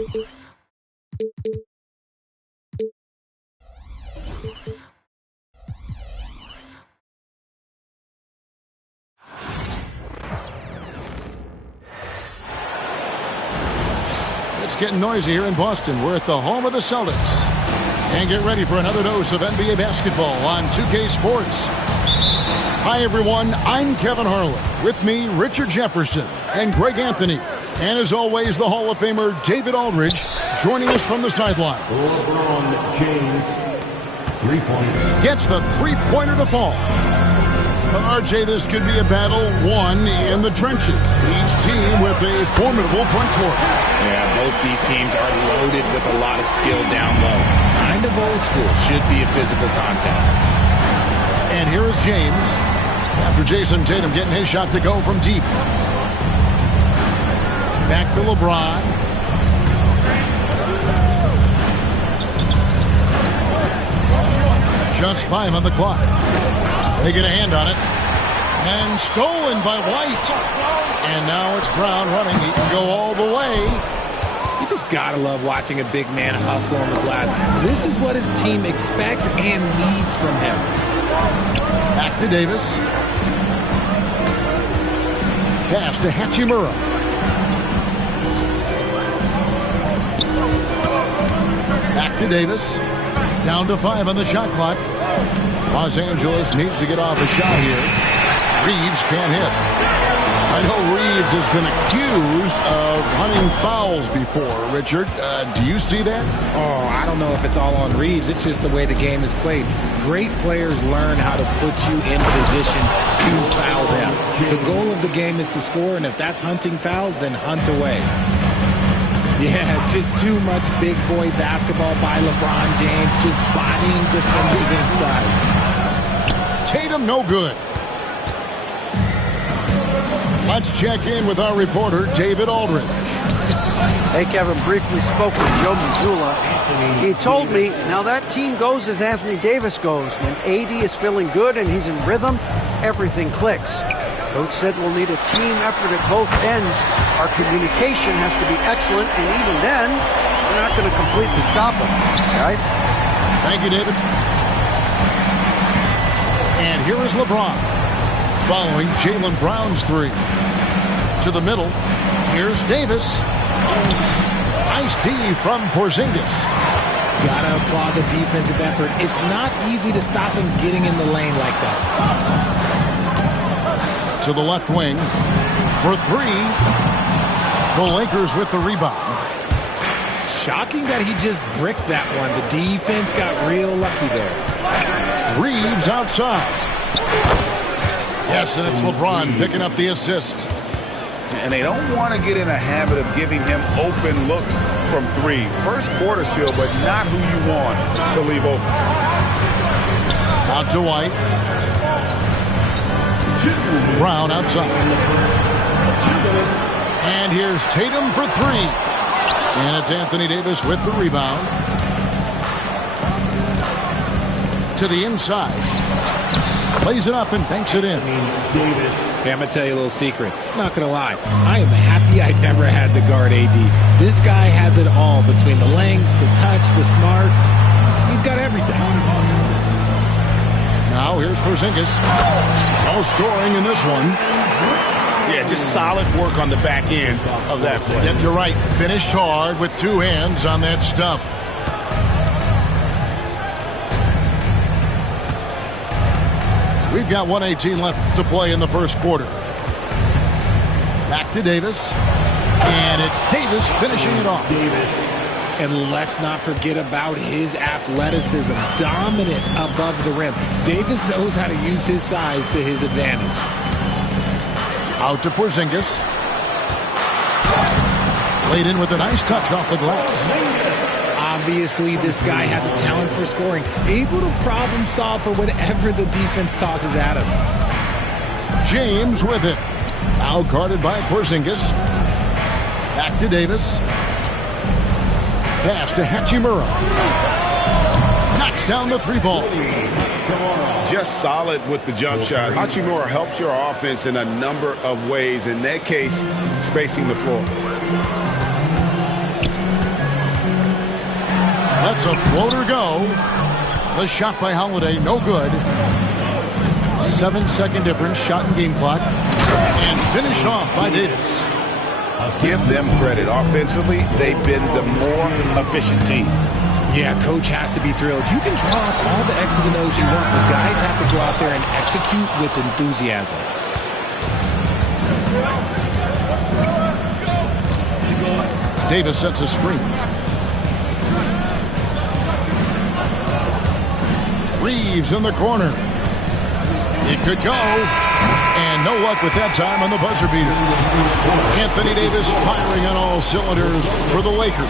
It's getting noisy here in Boston. We're at the home of the Celtics. And get ready for another dose of NBA basketball on 2K Sports. Hi, everyone. I'm Kevin Harlan. With me, Richard Jefferson and Greg Anthony. And as always, the Hall of Famer David Aldridge joining us from the sideline. LeBron James, 3 points. Gets the three-pointer to fall. RJ, this could be a battle won in the trenches. Each team with a formidable front court. Yeah, both these teams are loaded with a lot of skill down low. Kind of old school. Should be a physical contest. And here is James. After Jason Tatum getting his shot to go from deep. Back to LeBron. Just 5 on the clock. They get a hand on it. And stolen by White. And now it's Brown running. He can go all the way. You just gotta love watching a big man hustle on the glass. This is what his team expects and needs from him. Back to Davis. Pass to Hachimura. Back to Davis. Down to 5 on the shot clock. Los Angeles needs to get off a shot here. Reeves can't hit. I know Reeves has been accused of hunting fouls before, Richard. Do you see that? Oh, I don't know if it's all on Reeves. It's just the way the game is played. Great players learn how to put you in position to foul them. The goal of the game is to score, and if that's hunting fouls, then hunt away. Yeah, just too much big boy basketball by LeBron James, just bodying defenders inside. Tatum, no good. Let's check in with our reporter, David Aldridge. Hey, Kevin, briefly spoke with Joe Mazzulla. He told me, now that team goes as Anthony Davis goes. When AD is feeling good and he's in rhythm, everything clicks. Coach said we'll need a team effort at both ends. Our communication has to be excellent, and even then, we're not going to completely stop them. Guys? Thank you, David. And here is LeBron, following Jaylen Brown's three. To the middle, here's Davis. Nice D from Porzingis. Gotta applaud the defensive effort. It's not easy to stop him getting in the lane like that. To the left wing for three. The Lakers with the rebound. Shocking that he just bricked that one. The defense got real lucky there. Reeves outside. Yes, and it's LeBron picking up the assist. And they don't want to get in a habit of giving him open looks from three. First quarter's feel, but not who you want to leave open. Out to White. Brown outside. And here's Tatum for three. And it's Anthony Davis with the rebound. To the inside. Plays it up and banks it in. Hey, I'm going to tell you a little secret. Not going to lie. I am happy I never had to guard AD. This guy has it all between the length, the touch, the smarts. He's got everything. Now here's Porzingis. No scoring in this one. Yeah, just solid work on the back end of that play. Yep, you're right. Finished hard with two hands on that stuff. We've got 1:18 left to play in the first quarter. Back to Davis. And it's Davis finishing it off. And let's not forget about his athleticism. Dominant above the rim. Davis knows how to use his size to his advantage. Out to Porzingis. Played in with a nice touch off the glass. Obviously, this guy has a talent for scoring. Able to problem solve for whatever the defense tosses at him. James with it. Now guarded by Porzingis. Back to Davis. Pass to Hachimura. Knocks down the three ball. Just solid with the jump shot. Hachimura helps your offense in a number of ways. In that case, spacing the floor. Lets a floater go. The shot by Holiday, no good. 7-second difference, shot and game clock. And finished off by Davis. Give them credit. Offensively, they've been the more efficient team. Yeah, coach has to be thrilled. You can draw up all the X's and O's you want, but guys have to go out there and execute with enthusiasm. Davis sets a screen. Reeves in the corner. It could go. And no luck with that time on the buzzer beater. Anthony Davis firing on all cylinders for the Lakers.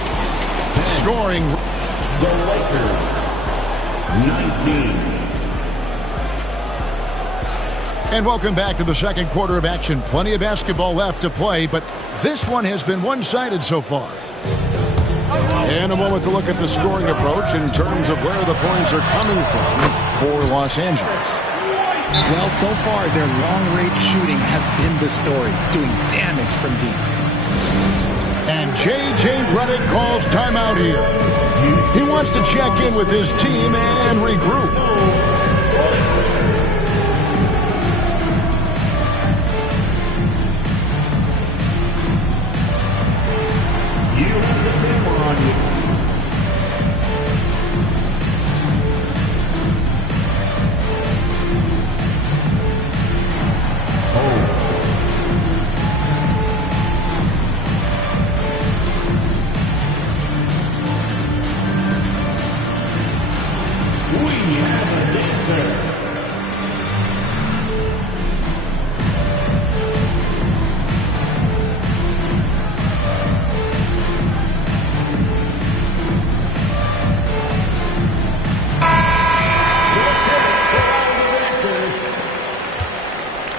Scoring. The Lakers, 19. And welcome back to the second quarter of action. Plenty of basketball left to play, but this one has been one-sided so far. And a moment to look at the scoring approach in terms of where the points are coming from for Los Angeles. Well, so far, their long-range shooting has been the story, doing damage from deep. And J.J. Redick calls timeout here. He wants to check in with his team and regroup. You have the camera on you.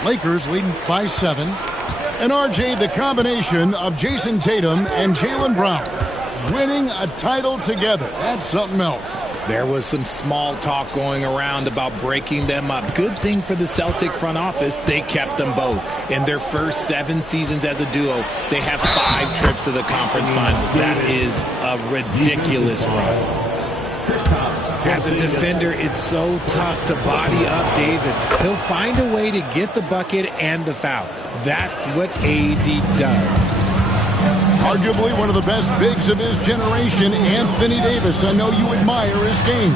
Lakers leading by 7. And RJ, the combination of Jason Tatum and Jaylen Brown winning a title together. That's something else. There was some small talk going around about breaking them up. Good thing for the Celtic front office, they kept them both. In their first 7 seasons as a duo, they have 5 trips to the conference finals. That is a ridiculous run. As a defender, it's so tough to body up Davis. He'll find a way to get the bucket and the foul. That's what AD does. Arguably one of the best bigs of his generation, Anthony Davis. I know you admire his game.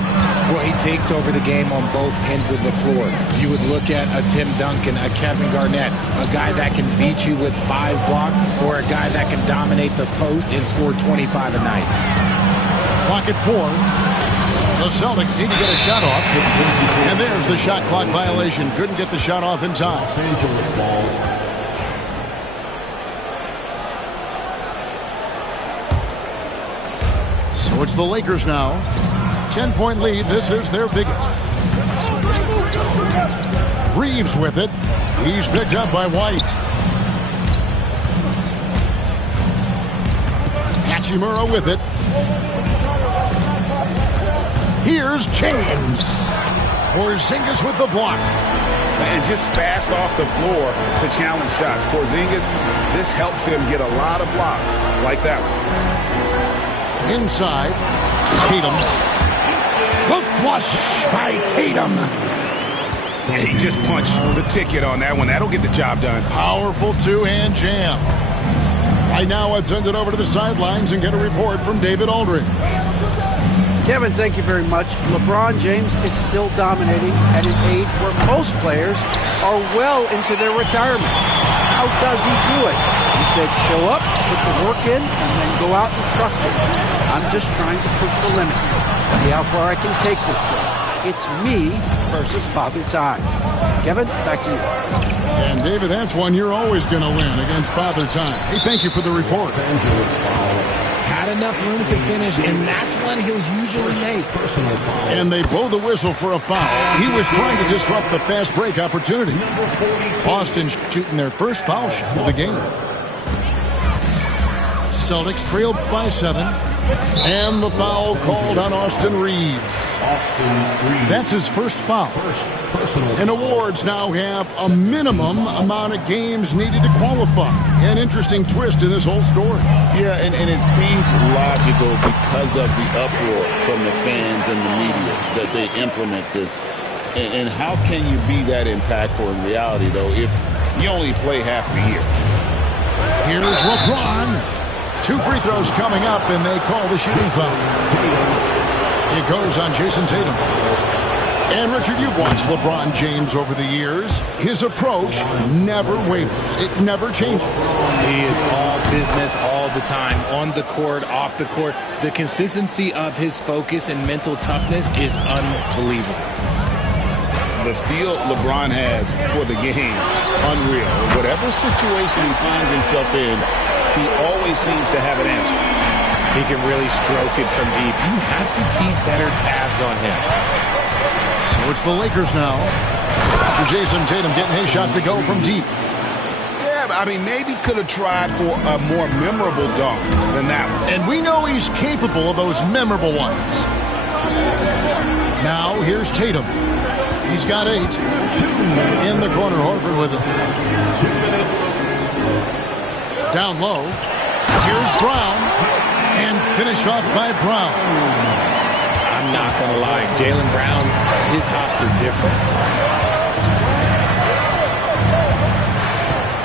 Well, he takes over the game on both ends of the floor. You would look at a Tim Duncan, a Kevin Garnett, a guy that can beat you with 5 blocks, or a guy that can dominate the post and score 25 a night. Clock at 4. The Celtics need to get a shot off. And there's the shot clock violation. Couldn't get the shot off in time. Los Angeles ball. So it's the Lakers now. 10-point lead. This is their biggest. Reeves with it. He's picked up by White. Hachimura with it. Here's James. Porzingis with the block. And just fast off the floor to challenge shots. Porzingis, this helps him get a lot of blocks like that one. Inside, Tatum. The flush by Tatum. And he just punched the ticket on that one. That'll get the job done. Powerful two-hand jam. Right now, let's send it over to the sidelines and get a report from David Aldridge. Kevin, thank you very much. LeBron James is still dominating at an age where most players are well into their retirement. How does he do it? He said, show up, put the work in, and then go out and trust it. I'm just trying to push the limit. See how far I can take this thing. It's me versus Father Time. Kevin, back to you. And David, that's one you're always going to win against Father Time. Hey, thank you for the report. Had enough room to finish, and that's one he'll usually make. And they blow the whistle for a foul. He was trying to disrupt the fast break opportunity. Boston shooting their first foul shot of the game. Celtics trailed by 7. And the foul called on Austin Reeves. That's his first foul. And awards now have a minimum amount of games needed to qualify. An interesting twist in this whole story. Yeah, and it seems logical because of the uproar from the fans and the media that they implement this. And how can you be that impactful in reality, though, if you only play half the year? Here's LeBron. 2 free throws coming up, and they call the shooting foul. It goes on Jason Tatum. And, Richard, you've watched LeBron James over the years. His approach never wavers. It never changes. He is all business all the time, on the court, off the court. The consistency of his focus and mental toughness is unbelievable. The feel LeBron has for the game, unreal. Whatever situation he finds himself in, he always seems to have an answer. He can really stroke it from deep. You have to keep better tabs on him. So it's the Lakers now. After Jason Tatum getting his shot to go from deep. Yeah, I mean, maybe could have tried for a more memorable dunk than that one. And we know he's capable of those memorable ones. Now here's Tatum. He's got 8. In the corner, Horford with him. Down low. Here's Brown. And finished off by Brown. I'm not going to lie. Jaylen Brown, his hops are different.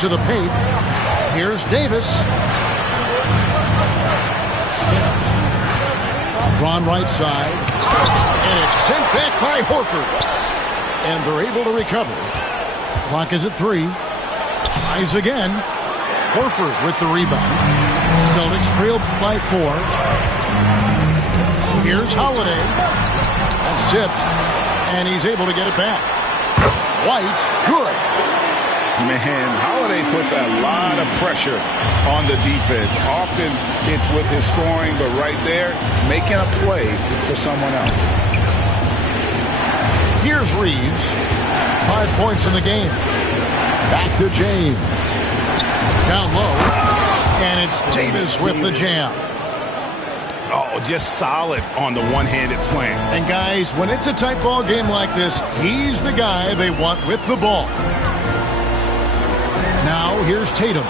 To the paint. Here's Davis. Ron right side. And it's sent back by Horford. And they're able to recover. Clock is at 3. Tries again. Horford with the rebound. Celtics trailed by 4. Here's Holiday. That's tipped. And he's able to get it back. White, good. Man, Holiday puts a lot of pressure on the defense. Often it's with his scoring, but right there, making a play for someone else. Here's Reeves. 5 points in the game. Back to James. Down low. And it's Davis with the jam. Oh, just solid on the one-handed slam. And guys, when it's a tight ball game like this, he's the guy they want with the ball. Now here's Tatum.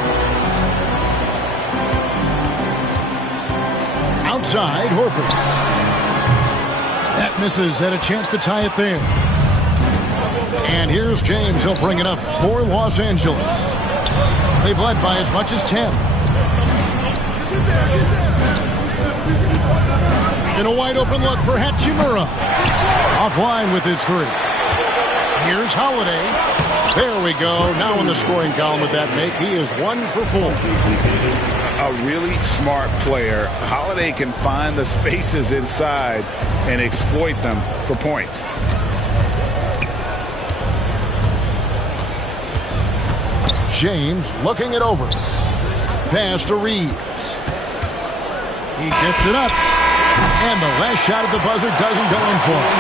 Outside, Horford. That misses. Had a chance to tie it there. And here's James. He'll bring it up for Los Angeles. They've led by as much as 10. In a wide open look for Hachimura. Offline with his 3. Here's Holiday. There we go. Now in the scoring column with that make, he is 1 for 4. A really smart player. Holiday can find the spaces inside and exploit them for points. James looking it over. Pass to Reeves. He gets it up. And the last shot at the buzzer doesn't go in for him.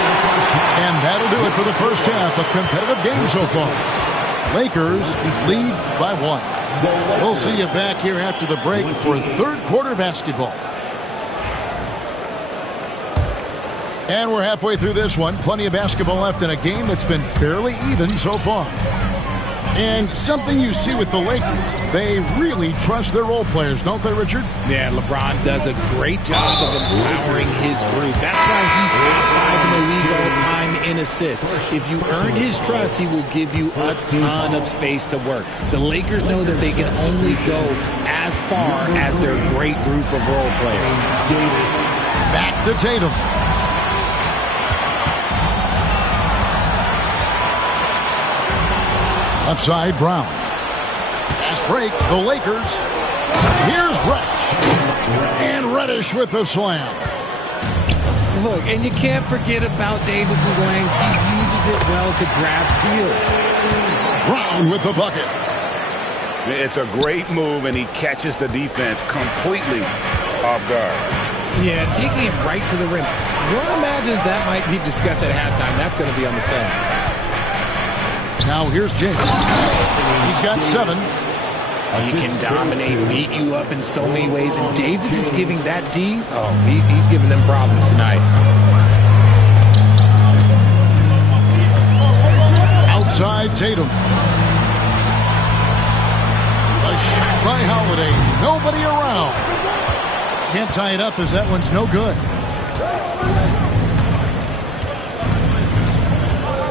And that'll do it for the first half. A competitive game so far. Lakers lead by 1. We'll see you back here after the break for third quarter basketball. And we're halfway through this one. Plenty of basketball left in a game that's been fairly even so far. And something you see with the Lakers, they really trust their role players, don't they, Richard? Yeah, LeBron does a great job of empowering his group. That's why he's top 5 in the league all time in assists. If you earn his trust, he will give you a ton of space to work. The Lakers know that they can only go as far as their great group of role players. Back to Tatum. Left side, Brown. Fast break, the Lakers. Here's Reddish. And Reddish with the slam. Look, and you can't forget about Davis's length. He uses it well to grab steals. Brown with the bucket. It's a great move, and he catches the defense completely off guard. Yeah, taking it right to the rim. One imagines that might be discussed at halftime. That's going to be on the film. Now here's James. He's got 7. He can dominate, beat you up in so many ways, and Davis is giving that D. Oh, he's giving them problems tonight. Outside Tatum. A shot by Holiday. Nobody around. Can't tie it up as that one's no good.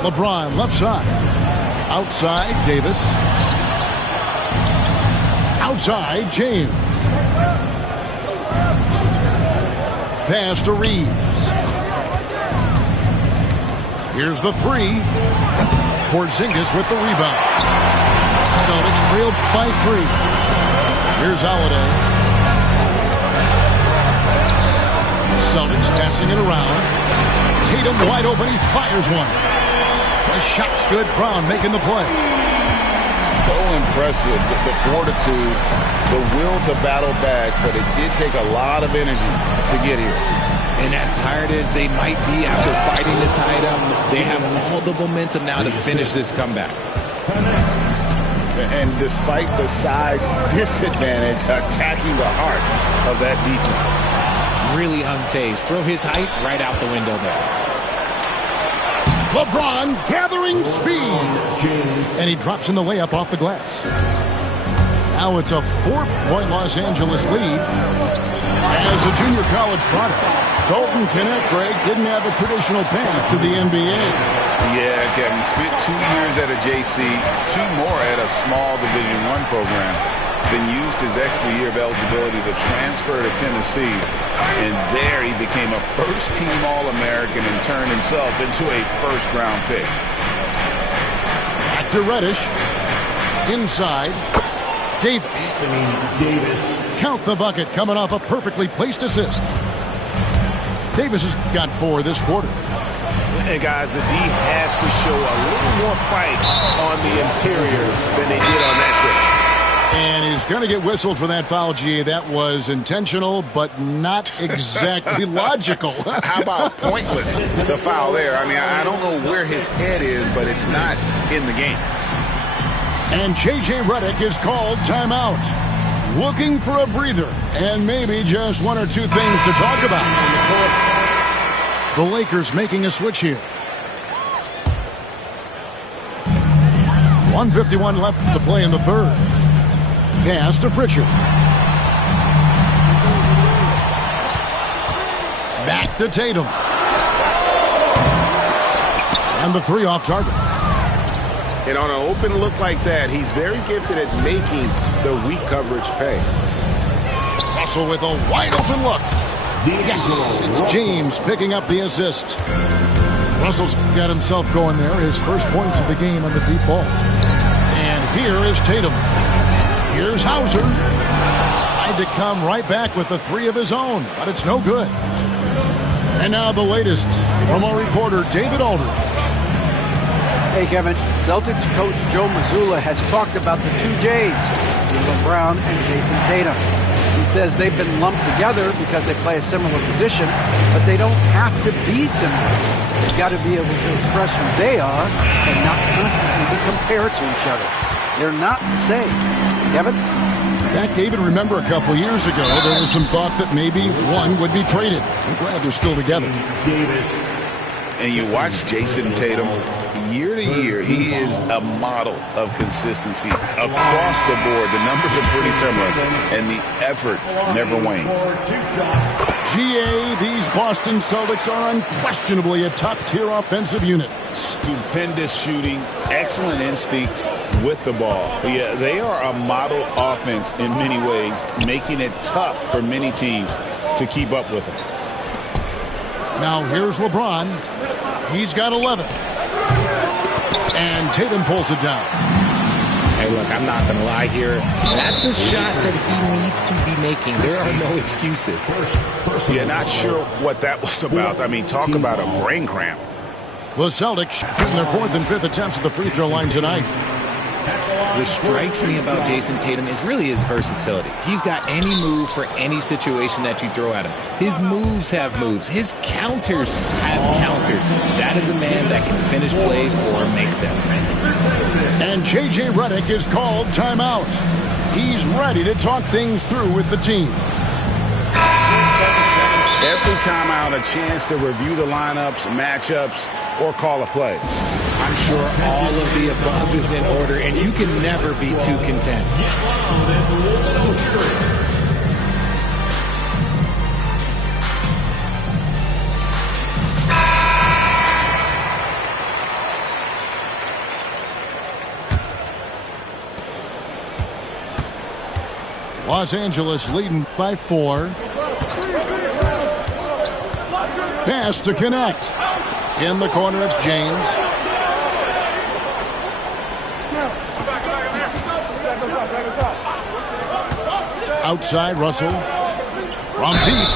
LeBron left side. Outside Davis. Outside James. Pass to Reeves. Here's the three. Porzingis with the rebound. Celtics trailed by 3. Here's Holiday. Celtics passing it around. Tatum wide open. He fires one. The shot's good. Brown making the play. So impressive, the fortitude, the will to battle back, but it did take a lot of energy to get here. And as tired as they might be after fighting to tie it up, they have all the momentum now to finish this comeback. And despite the size disadvantage, attacking the heart of that defense. Really unfazed. Throw his height right out the window there. LeBron gathering speed. And he drops in the layup off the glass. Now it's a 4-point Los Angeles lead. As a junior college product, Dalton Kenneth, Greg, didn't have a traditional path to the NBA. Yeah, Kevin, spent 2 years at a JC, 2 more at a small Division I program, then used his extra year of eligibility to transfer to Tennessee. And there he became a first-team All-American and turned himself into a first-round pick. Back to Reddish. Inside. Davis. Count the bucket coming off a perfectly placed assist. Davis has got 4 this quarter. And guys, the D has to show a little more fight on the interior than they did on that trip. And he's going to get whistled for that foul, G. That was intentional, but not exactly logical. How about pointless to foul there? I mean, I don't know where his head is, but it's not in the game. And J.J. Redick is called timeout. Looking for a breather and maybe just 1 or 2 things to talk about. The Lakers making a switch here. 1:51 left to play in the third. Pass to Pritchard. Back to Tatum. And the 3 off target. And on an open look like that, he's very gifted at making the weak coverage pay. Russell with a wide open look. Yes, it's James picking up the assist. Russell's got himself going there. His first points of the game on the deep ball. And here is Tatum. Here's Hauser. Tried to come right back with the 3 of his own, but it's no good. And now the latest from our reporter, David Aldridge. Hey, Kevin. Celtics coach Joe Mazzulla has talked about the 2 J's, Jaylen Brown and Jason Tatum. He says they've been lumped together because they play a similar position, but they don't have to be similar. They've got to be able to express who they are and not constantly be compared to each other. They're not the same. Kevin? Back, David, remember a couple years ago, there was some thought that maybe one would be traded. I'm glad they're still together. And you watch Jason Tatum, year to year, he is a model of consistency across the board. The numbers are pretty similar, and the effort never wanes. GA, these Boston Celtics are unquestionably a top-tier offensive unit. Stupendous shooting, excellent instincts with the ball. Yeah, they are a model offense in many ways, making it tough for many teams to keep up with them. Now here's LeBron. He's got 11. And Tatum pulls it down. Hey, look, I'm not going to lie here. That's a shot that he needs to be making. There are no excuses. Yeah, not sure what that was about. I mean, talk about a brain cramp. The Celtics shooting their 4th and 5th attempts at the free throw line tonight. What strikes me about Jason Tatum is really his versatility. He's got any move for any situation that you throw at him. His moves have moves. His counters have counters. That is a man that can finish plays or make them. And J.J. Redick is called timeout. He's ready to talk things through with the team. Every timeout, a chance to review the lineups, matchups, or call a play. I'm sure all of the above is in order, and you can never be too content. Los Angeles leading by 4. Pass to connect. In the corner, it's James. Outside, Russell. From deep.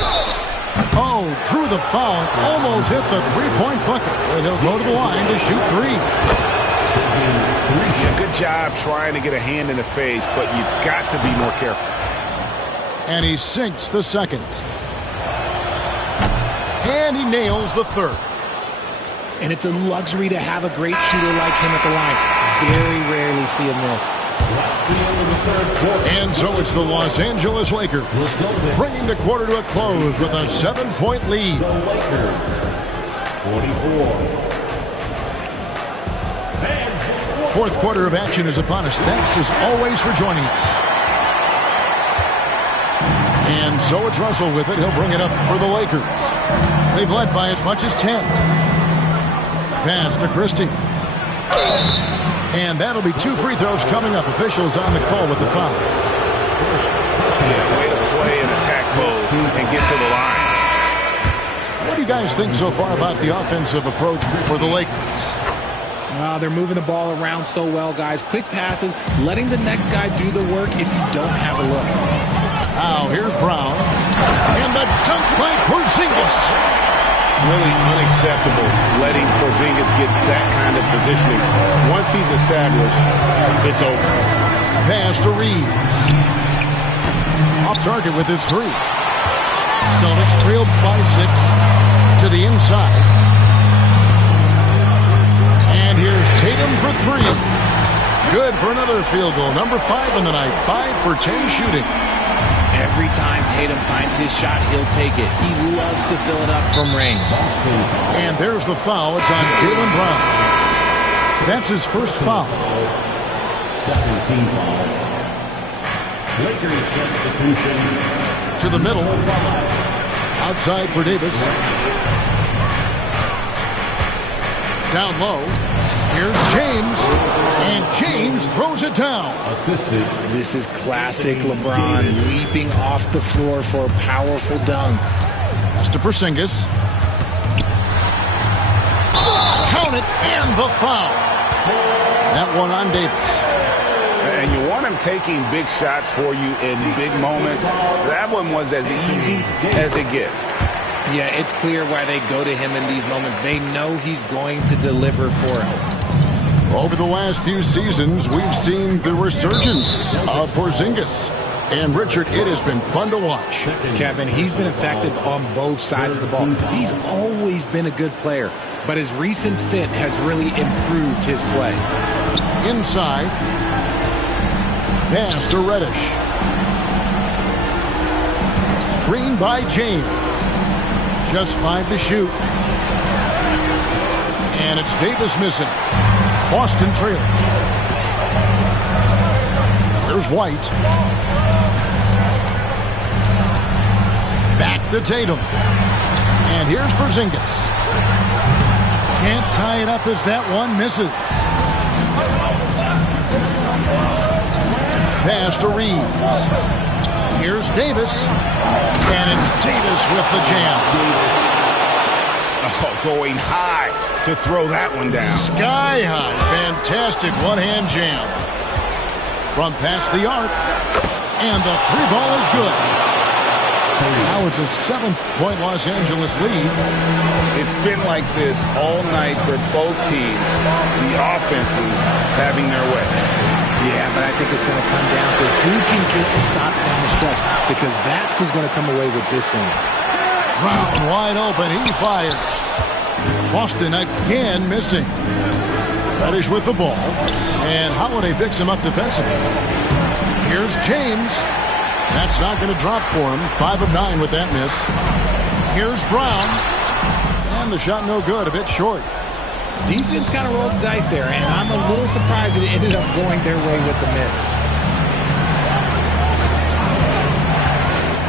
Oh, drew the foul and almost hit the three-point bucket. And he'll go to the line to shoot 3. Yeah, good job trying to get a hand in the face, but you've got to be more careful. And he sinks the second. And he nails the third. And it's a luxury to have a great shooter like him at the line. Very rarely see him miss. And so it's the Los Angeles Lakers bringing the quarter to a close with a 7-point lead. 44. Fourth quarter of action is upon us. Thanks as always for joining us. And so it's Russell with it. He'll bring it up for the Lakers. They've led by as much as 10. Pass to Christie. And that'll be 2 free throws coming up. Officials on the call with the foul. Way to play in attack mode and get to the line. What do you guys think so far about the offensive approach for the Lakers? They're moving the ball around so well, guys. Quick passes, letting the next guy do the work if you don't have a look. Now here's Brown. And the dunk by Porzingis. Really unacceptable letting Porzingis get that kind of positioning. Once he's established, it's over. Pass to Reeves. Off target with his 3. Celtics trailed by 6 to the inside. And here's Tatum for 3. Good for another field goal. Number 5 in the night. 5 for 10 shooting. Every time Tatum finds his shot, he'll take it. He loves to fill it up from range. And there's the foul. It's on Jaylen Brown. That's his first foul. Second team foul. Lakers substitution. To the middle. Outside for Davis. Down low. Here's James. And James throws it down. Assisted. This is classic LeBron, leaping off the floor for a powerful dunk. Pass to Porzingis. Count it, and the foul. That one on Davis. And you want him taking big shots for you in big moments. That one was as easy as it gets. Yeah, it's clear why they go to him in these moments. They know he's going to deliver for them. Over the last few seasons, we've seen the resurgence of Porzingis. And, Richard, it has been fun to watch. Kevin, he's been effective on both sides of the ball. He's always been a good player, but his recent fit has really improved his play. Inside. Pass to Reddish. Screen by James. Just 5 to shoot. And it's Davis missing. Boston trail. There's White. Back to Tatum. And here's Porzingis. Can't tie it up as that one misses. Pass to Reeves. Here's Davis. And it's Davis with the jam. Oh, going high to throw that one down. Sky high. Fantastic one-hand jam. From past the arc. And the 3-ball is good. Now it's a 7-point Los Angeles lead. It's been like this all night for both teams. The offenses having their way. Yeah, but I think it's going to come down to who can get the stop down the stretch, because that's who's going to come away with this one. Brown wide open. He fires. Boston again missing. Reddish with the ball. And Holiday picks him up defensively. Here's James. That's not going to drop for him. 5 of 9 with that miss. Here's Brown. And the shot no good, a bit short. Defense kind of rolled the dice there, and I'm a little surprised it ended up going their way with the miss.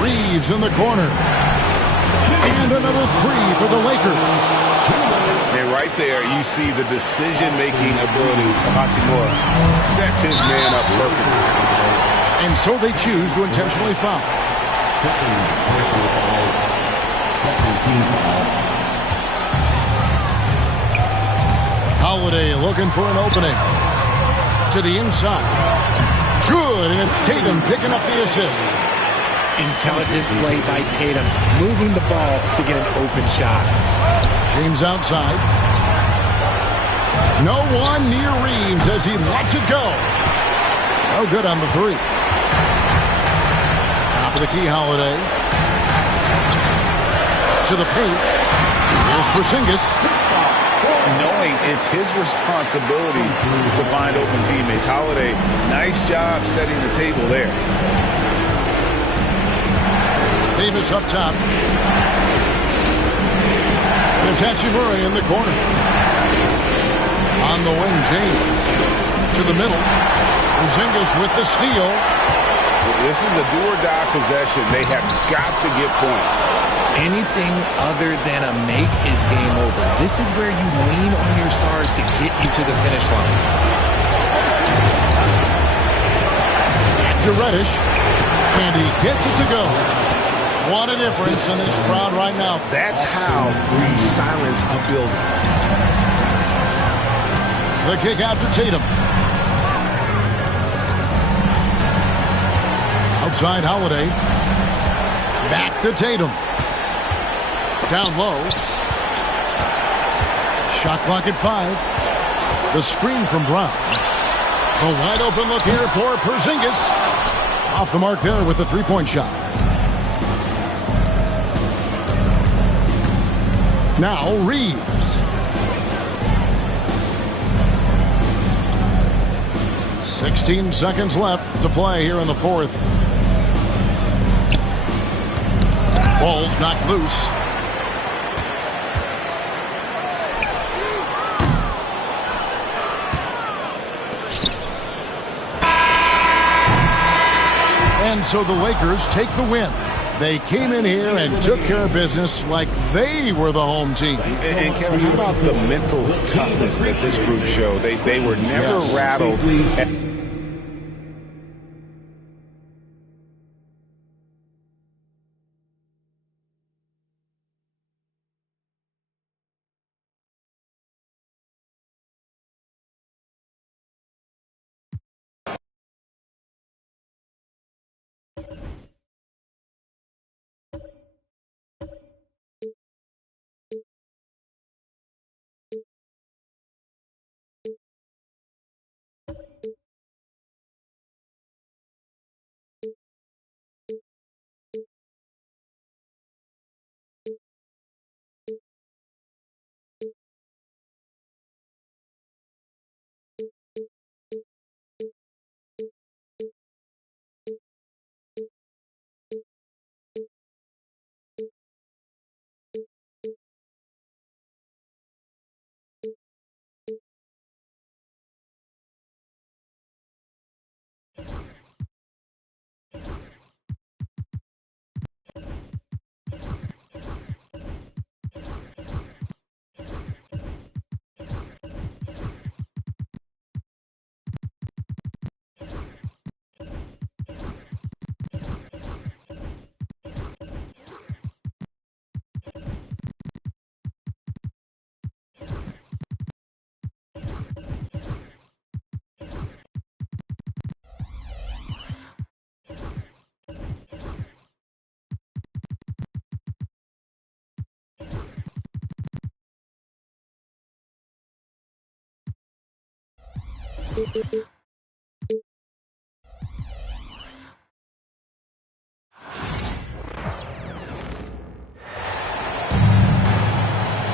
Reeves in the corner. And another 3 for the Lakers. And right there, you see the decision-making ability of Hachimura. Sets his man up perfectly. And so they choose to intentionally foul. Second personal foul. Second team foul. Holiday looking for an opening. To the inside. Good, and it's Tatum picking up the assist. Intelligent play by Tatum, moving the ball to get an open shot. James outside. No one near Reeves as he lets it go. No good on the 3. Top of the key, Holiday. To the paint. Here's Porzingis. Knowing it's his responsibility to find open teammates. Holiday, nice job setting the table there. Davis up top. And Hachimura in the corner. On the wing, James. To the middle. Porzingis with the steal. This is a do-or-die possession. They have got to get points. Anything other than a make is game over. This is where you lean on your stars to get you to the finish line. Back to Reddish. And he gets it to go. What a difference in this crowd right now. That's how you silence a building. The kick out to Tatum. Outside Holiday. Back to Tatum. Down low. Shot clock at 5. The screen from Brown. A wide open look here for Porzingis. Off the mark there with the 3-point shot. Now Reeves. "16 seconds left to play here in the 4th. Ball's knocked loose. And so the Lakers take the win. They came in here and took care of business like they were the home team. And Kevin, how about the mental toughness that this group showed? They were never rattled.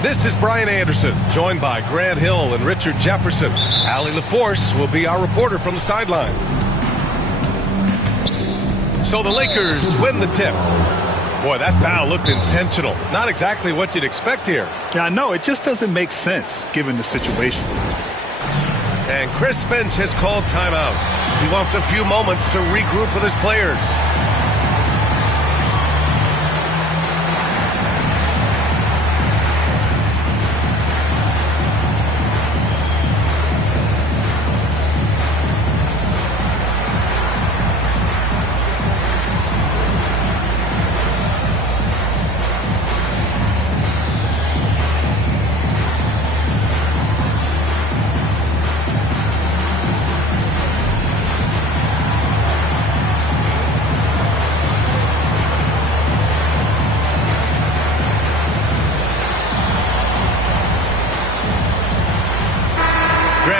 This is Brian Anderson, joined by Grant Hill and Richard Jefferson. Allie LaForce will be our reporter from the sideline. So the Lakers win the tip. Boy, that foul looked intentional. Not exactly what you'd expect here. Yeah, I know. It just doesn't make sense given the situation. And Chris Finch has called timeout. He wants a few moments to regroup with his players.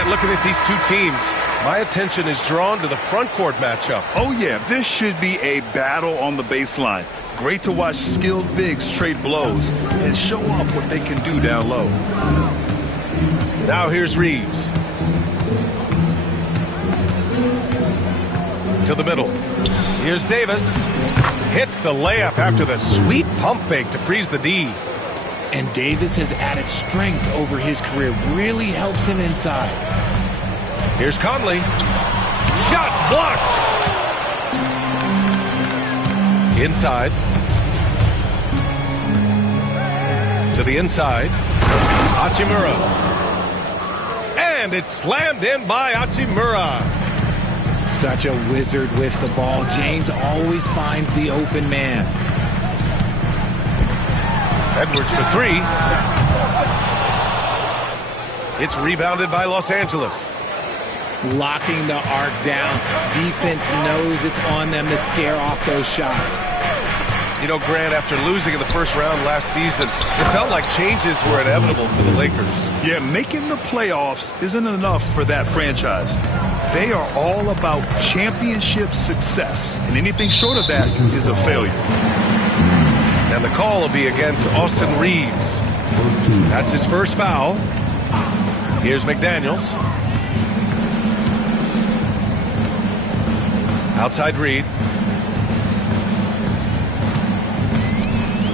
Looking at these two teams, my attention is drawn to the front court matchup. Oh, yeah, this should be a battle on the baseline. Great to watch skilled bigs trade blows and show off what they can do down low. Now here's Reeves. To the middle. Here's Davis. Hits the layup after the sweet pump fake to freeze the D. And Davis has added strength over his career. Really helps him inside. Here's Conley. Shots blocked. Inside. To the inside. Hachimura. And it's slammed in by Hachimura. Such a wizard with the ball. James always finds the open man. Edwards for three. It's rebounded by Los Angeles. Locking the arc down. Defense knows it's on them to scare off those shots. You know, Grant, after losing in the first round last season, it felt like changes were inevitable for the Lakers. Yeah, making the playoffs isn't enough for that franchise. They are all about championship success, and anything short of that is a failure. And the call will be against Austin Reeves. That's his first foul. Here's McDaniels. Outside Reed.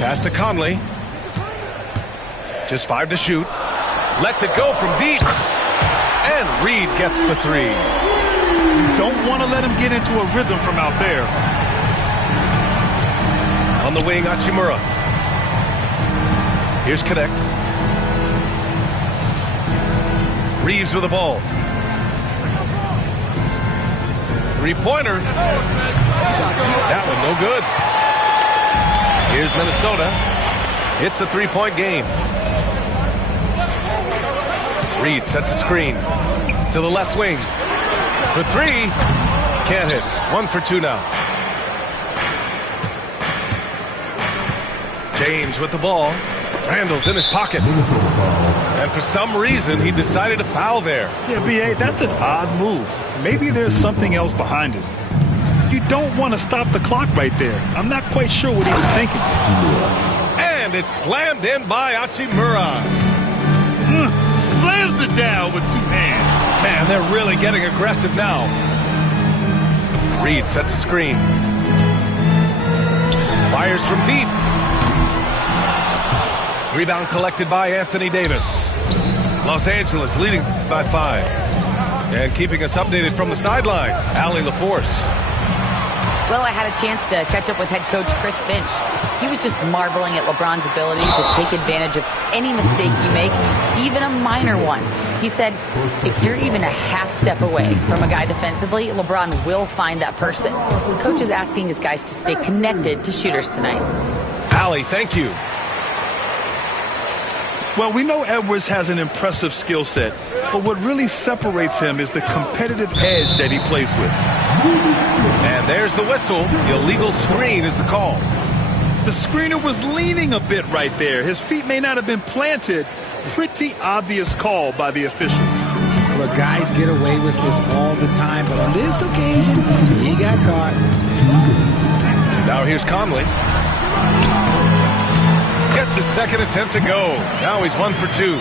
Pass to Conley. Just 5 to shoot. Lets it go from deep. And Reed gets the three. You don't want to let him get into a rhythm from out there. On the wing, Hachimura. Here's Connect. Reeves with the ball. Three-pointer. That one no good. Here's Minnesota. It's a three-point game. Reed sets a screen to the left wing. For three. Can't hit. 1 for 2 now. James with the ball. Randall's in his pocket. And for some reason, he decided to foul there. Yeah, B.A., that's an odd move. Maybe there's something else behind it. You don't want to stop the clock right there. I'm not quite sure what he was thinking. And it's slammed in by Hachimura. Slams it down with 2 hands. Man, they're really getting aggressive now. Reed sets a screen. Fires from deep. Rebound collected by Anthony Davis. Los Angeles leading by 5. And keeping us updated from the sideline, Allie LaForce. Well, I had a chance to catch up with head coach Chris Finch. He was just marveling at LeBron's ability to take advantage of any mistake you make, even a minor one. He said, if you're even a half step away from a guy defensively, LeBron will find that person. The coach is asking his guys to stay connected to shooters tonight. Allie, thank you. Well, we know Edwards has an impressive skill set, but what really separates him is the competitive edge that he plays with. And there's the whistle. The illegal screen is the call. The screener was leaning a bit right there. His feet may not have been planted. Pretty obvious call by the officials. Look, guys get away with this all the time, but on this occasion, he got caught. Now here's Conley. Gets his second attempt to go. Now he's 1 for 2.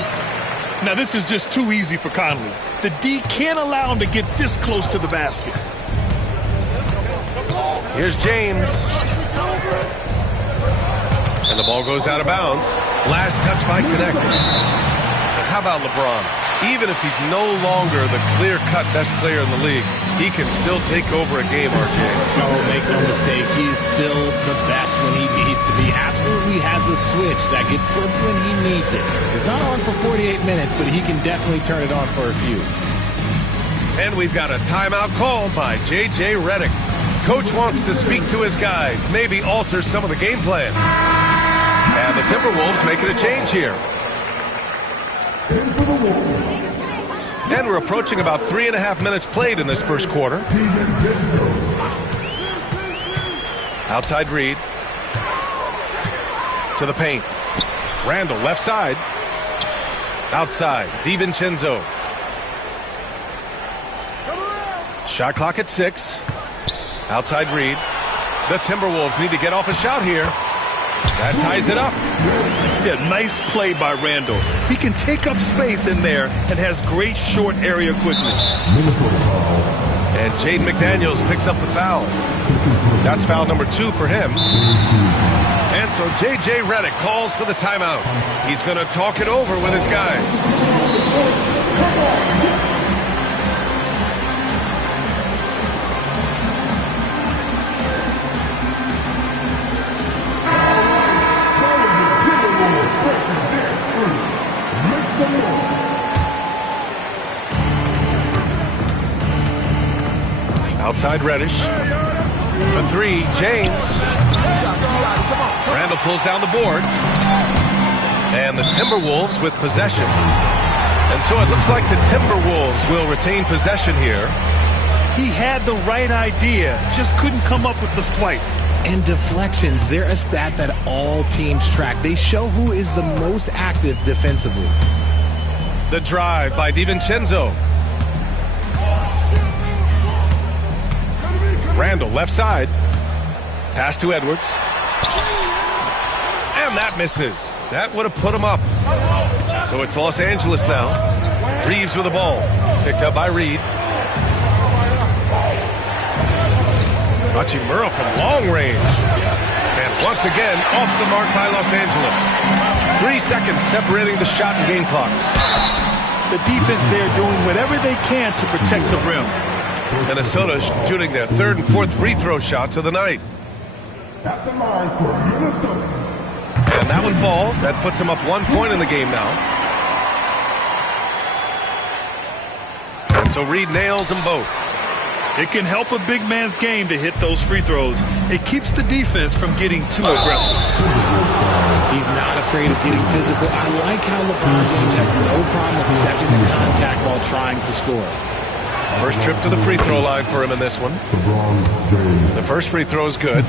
Now this is just too easy for Conley. The D can't allow him to get this close to the basket. Here's James. And the ball goes out of bounds. Last touch by Connect. How about LeBron? Even if he's no longer the clear-cut best player in the league, he can still take over a game, RJ. Oh, make no mistake, he's still the best when he needs to be. Absolutely has a switch that gets flipped when he needs it. It's not on for 48 minutes, but he can definitely turn it on for a few. And we've got a timeout call by J.J. Redick. Coach wants to speak to his guys, maybe alter some of the game plan. And the Timberwolves making a change here. And we're approaching about 3.5 minutes played in this first quarter. Outside Reed. To the paint. Randall, left side. Outside, DiVincenzo. Shot clock at 6. Outside Reed. The Timberwolves need to get off a shot here. That ties it up. Yeah, nice play by Randall. He can take up space in there and has great short area quickness. And Jaden McDaniels picks up the foul. That's foul number 2 for him. And so J.J. Redick calls for the timeout. He's going to talk it over with his guys. Outside Reddish. For 3, James. Randall pulls down the board. And the Timberwolves with possession. And so it looks like the Timberwolves will retain possession here. He had the right idea, just couldn't come up with the swipe. And deflections, they're a stat that all teams track. They show who is the most active defensively. The drive by DiVincenzo. Randall, left side. Pass to Edwards. And that misses. That would have put him up. So it's Los Angeles now. Reeves with the ball. Picked up by Reed. Hachimura from long range. And once again, off the mark by Los Angeles. 3 seconds separating the shot and game clocks. The defense there doing whatever they can to protect the rim. Minnesota shooting their 3rd and 4th free throw shots of the night. At the line for Minnesota. And that one falls. That puts him up 1 point in the game now. And so Reed nails them both. It can help a big man's game to hit those free throws. It keeps the defense from getting too aggressive. He's not afraid of getting physical. I like how LeBron James has no problem accepting the contact while trying to score. First trip to the free throw line for him in this one. The first free throw is good.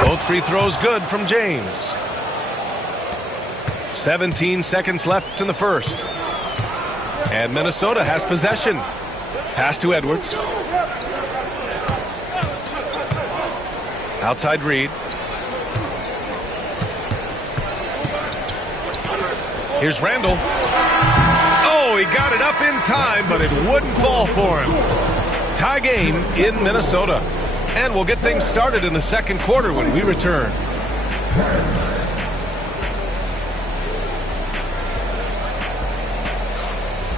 Both free throws good from James. 17 seconds left in the first. And Minnesota has possession. Pass to Edwards. Outside Reed. Here's Randall. Oh, he got it up in time, but it wouldn't fall for him. Tie game in Minnesota. And we'll get things started in the second quarter when we return.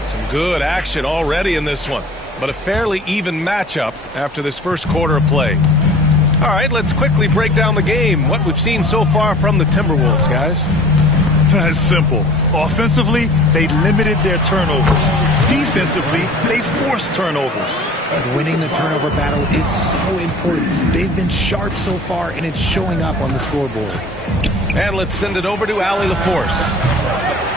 Some good action already in this one, but a fairly even matchup after this first quarter of play. All right, let's quickly break down the game, what we've seen so far from the Timberwolves, guys. That's simple. Offensively, they limited their turnovers. Defensively, they forced turnovers. Winning the turnover battle is so important. They've been sharp so far, and it's showing up on the scoreboard. And let's send it over to Allie LaForce.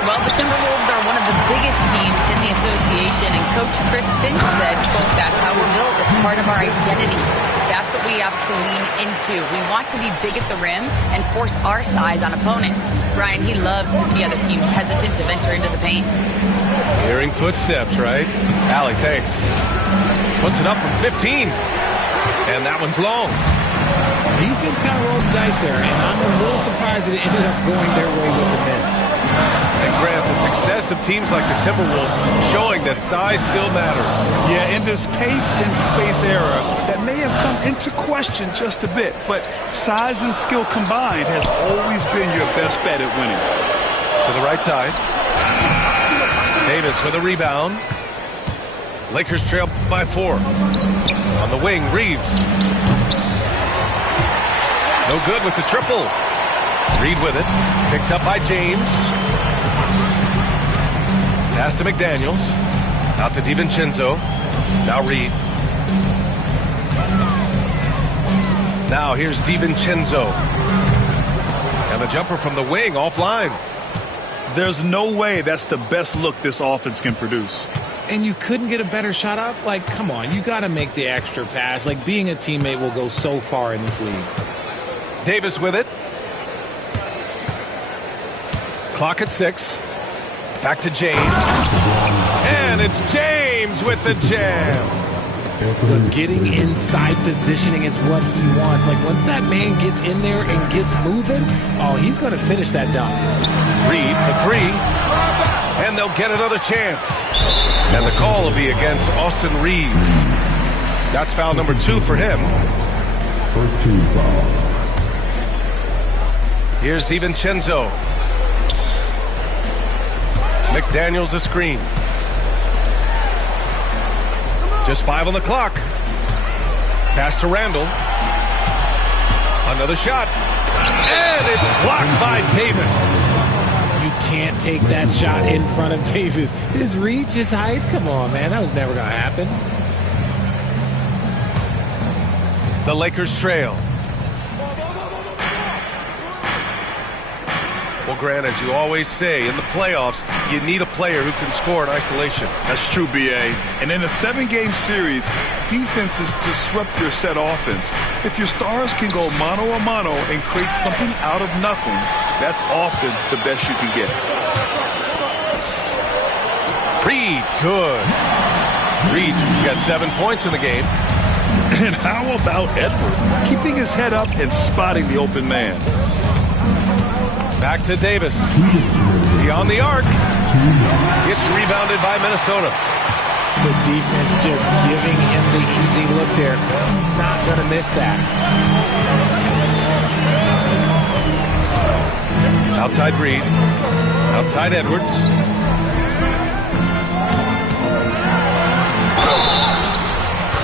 Well, the Timberwolves are one of the biggest teams in the association, and Coach Chris Finch said, quote, "That's how we're built. It's part of our identity. That's what we have to lean into. We want to be big at the rim and force our size on opponents." Brian, he loves to see other teams hesitant to venture into the paint. Hearing footsteps, right? Allie, thanks. Puts it up from 15. And that one's long. Defense kind of rolled the dice there, and I'm a little surprised that it ended up going their way with the miss. And Grant, the success of teams like the Timberwolves showing that size still matters. Yeah, in this pace and space era, that may have come into question just a bit, but size and skill combined has always been your best bet at winning. To the right side. Davis with a rebound. Lakers trail by 4. On the wing, Reeves. No good with the triple. Reed with it. Picked up by James. Pass to McDaniels. Out to DiVincenzo. Now Reed. Now here's DiVincenzo. And the jumper from the wing offline. There's no way that's the best look this offense can produce. And you couldn't get a better shot off? Like, come on, you got to make the extra pass. Like, being a teammate will go so far in this league. Davis with it. Clock at 6. Back to James. And it's James with the jam. So getting inside positioning is what he wants. Like, once that man gets in there and gets moving, oh, he's going to finish that dunk. Reed for 3. And they'll get another chance. And the call will be against Austin Reeves. That's foul number 2 for him. First team foul. Here's DiVincenzo. McDaniels a screen. Just 5 on the clock. Pass to Randall. Another shot. And it's blocked by Davis. You can't take that shot in front of Davis. His reach, his height, come on, man. That was never going to happen. The Lakers trail. Well, Grant, as you always say, in the playoffs, you need a player who can score in isolation. That's true, B.A. And in a 7-game series, defenses disrupt your set offense. If your stars can go mano-a-mano and create something out of nothing, that's often the best you can get. Reed, good. Reed's got 7 points in the game. And how about Edwards? Keeping his head up and spotting the open man. Back to Davis. Beyond the arc. It's rebounded by Minnesota. The defense just giving him the easy look there. He's not going to miss that. Outside Reed. Outside Edwards.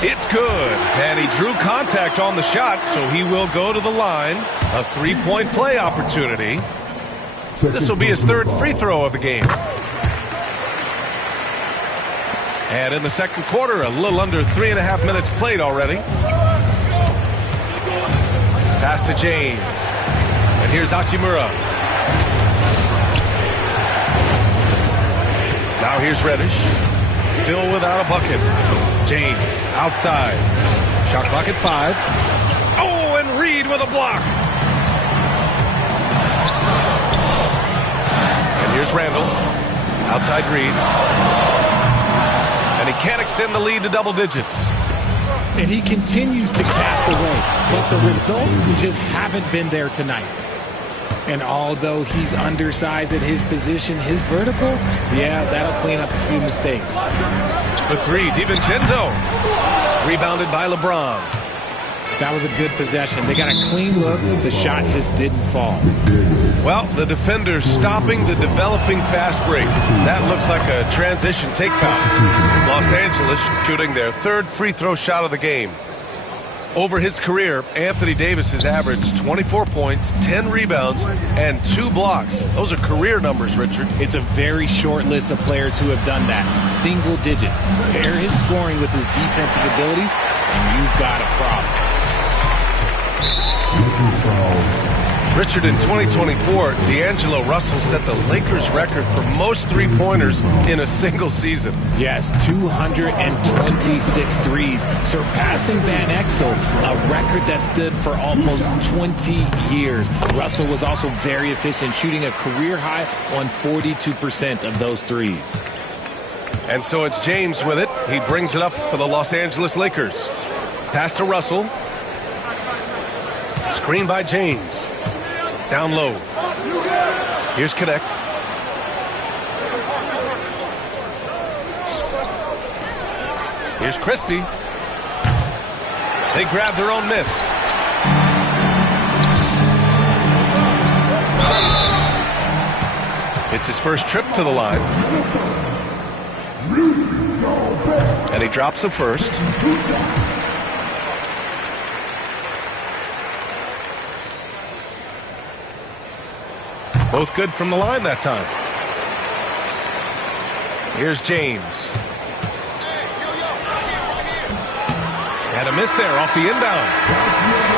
It's good. And he drew contact on the shot, so he will go to the line. A 3-point play opportunity. This will be his 3rd free throw of the game. And in the second quarter, a little under 3.5 minutes played already. Pass to James. And here's Hachimura. Now here's Reddish. Still without a bucket. James outside. Shot clock at 5. Oh, and Reed with a block. And here's Randall. Outside Reed. And he can't extend the lead to double digits. And he continues to cast away. But the results just haven't been there tonight. And although he's undersized at his position, his vertical, yeah, that'll clean up a few mistakes. For 3, DiVincenzo. Rebounded by LeBron. That was a good possession. They got a clean look. The shot just didn't fall. Well, the defender stopping the developing fast break. That looks like a transition take foul. Los Angeles shooting their 3rd free throw shot of the game. Over his career, Anthony Davis has averaged 24 points, 10 rebounds, and 2 blocks. Those are career numbers, Richard. It's a very short list of players who have done that. Single digit. Pair his scoring with his defensive abilities, and you've got a problem. Richard, in 2024, D'Angelo Russell set the Lakers record for most three-pointers in a single season. Yes, 226 threes, surpassing Van Exel, a record that stood for almost 20 years. Russell was also very efficient, shooting a career high on 42% of those threes. And so it's James with it. He brings it up for the Los Angeles Lakers. Pass to Russell. Screen by James. Down low. Here's Connect. Here's Christie. They grab their own miss. It's his first trip to the line. And he drops a first. Both good from the line that time. Here's James. And a miss there off the inbound.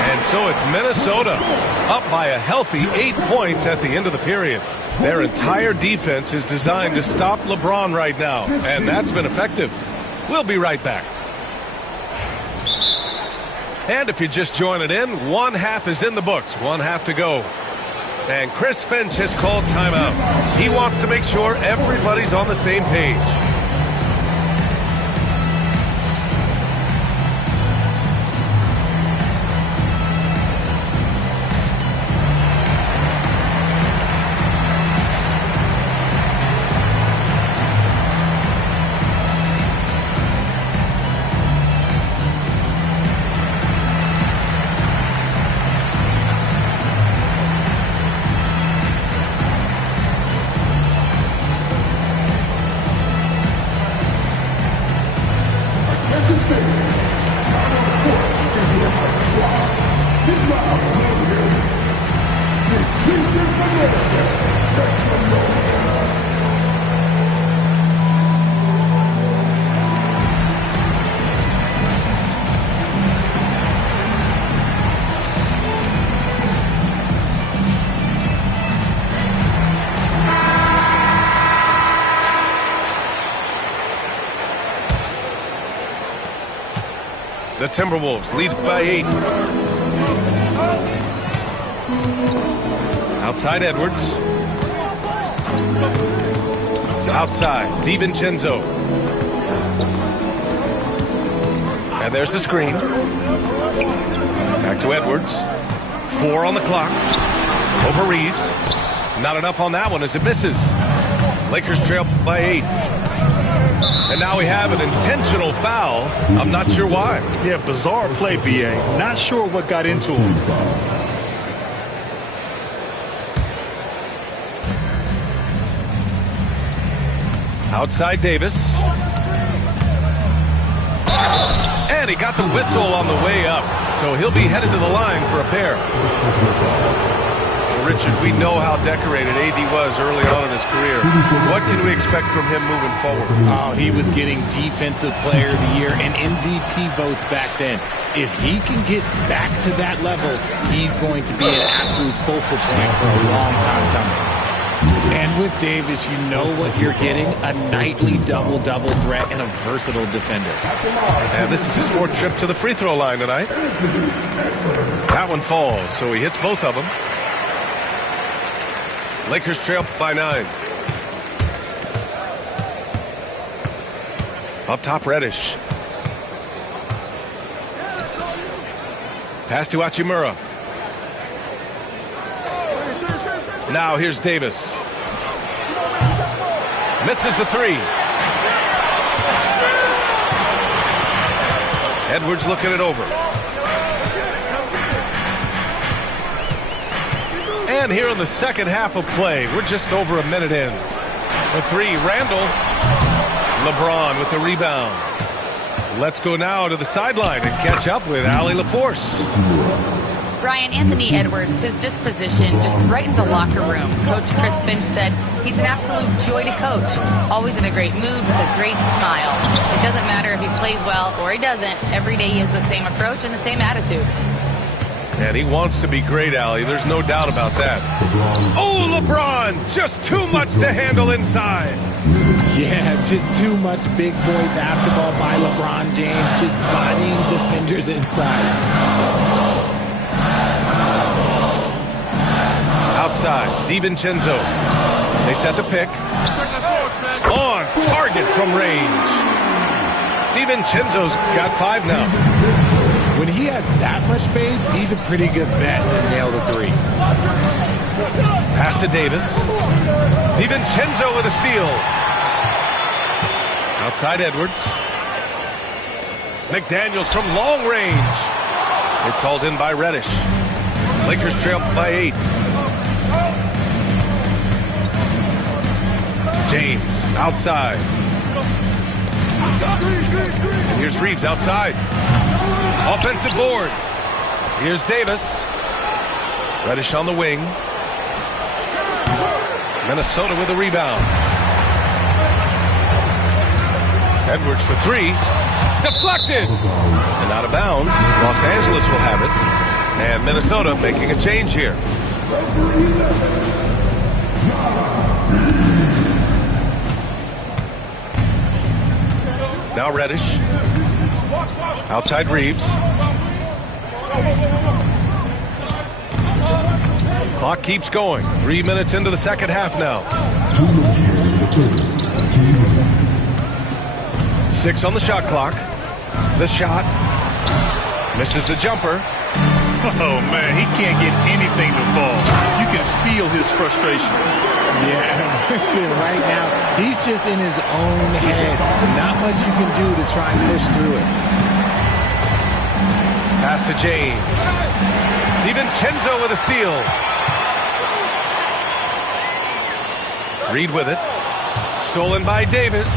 And so it's Minnesota up by a healthy 8 points at the end of the period. Their entire defense is designed to stop LeBron right now, and that's been effective. We'll be right back. And if you're just joining in, one half is in the books, one half to go. And Chris Finch has called timeout. He wants to make sure everybody's on the same page. The Timberwolves lead by 8. Outside Edwards. Outside DiVincenzo. And there's the screen. Back to Edwards. 4 on the clock. Over Reeves. Not enough on that one as it misses. Lakers trail by 8. And now we have an intentional foul. I'm not sure why. Yeah, bizarre play, BA. Not sure what got into him. Outside Davis. And he got the whistle on the way up. So he'll be headed to the line for a pair. Richard, we know how decorated AD was early on in his career. What can we expect from him moving forward? Oh, he was getting Defensive Player of the Year and MVP votes back then. If he can get back to that level, he's going to be an absolute focal point for a long time coming. And with Davis, you know what you're getting, a nightly double-double threat and a versatile defender. And this is his 4th trip to the free throw line tonight. That one falls, so he hits both of them. Lakers trail by 9. Up top, Reddish. Pass to Hachimura. Now here's Davis. Misses the 3. Edwards looking it over. And here in the second half of play, we're just over a minute in. For 3, Randall. LeBron with the rebound. Let's go now to the sideline and catch up with Allie LaForce. Brian, Anthony Edwards, his disposition just brightens a locker room. Coach Chris Finch said he's an absolute joy to coach. Always in a great mood with a great smile. It doesn't matter if he plays well or he doesn't. Every day he has the same approach and the same attitude. And he wants to be great, Allie. There's no doubt about that. Oh, LeBron! Just too much to handle inside. Yeah, just too much big boy basketball by LeBron James. Just bodying defenders inside. Outside, DiVincenzo. They set the pick. On target from range. DiVincenzo's got 5 now. When he has that much space, he's a pretty good bet to nail the 3. Pass to Davis. DiVincenzo with a steal. Outside Edwards. McDaniels from long range. It's hauled in by Reddish. Lakers trail by 8. James outside. And here's Reeves outside. Offensive board. Here's Davis. Reddish on the wing. Minnesota with a rebound. Edwards for 3. Deflected. And out of bounds. Los Angeles will have it. And Minnesota making a change here. Now Reddish. Outside Reeves. Clock keeps going. 3 minutes into the second half now. 6 on the shot clock. The shot. Misses the jumper. Oh, man, he can't get anything to fall. You can feel his frustration. Yeah, right now, he's just in his own head. Not much you can do to try and push through it. Pass to James. DiVincenzo with a steal. Reed with it. Stolen by Davis.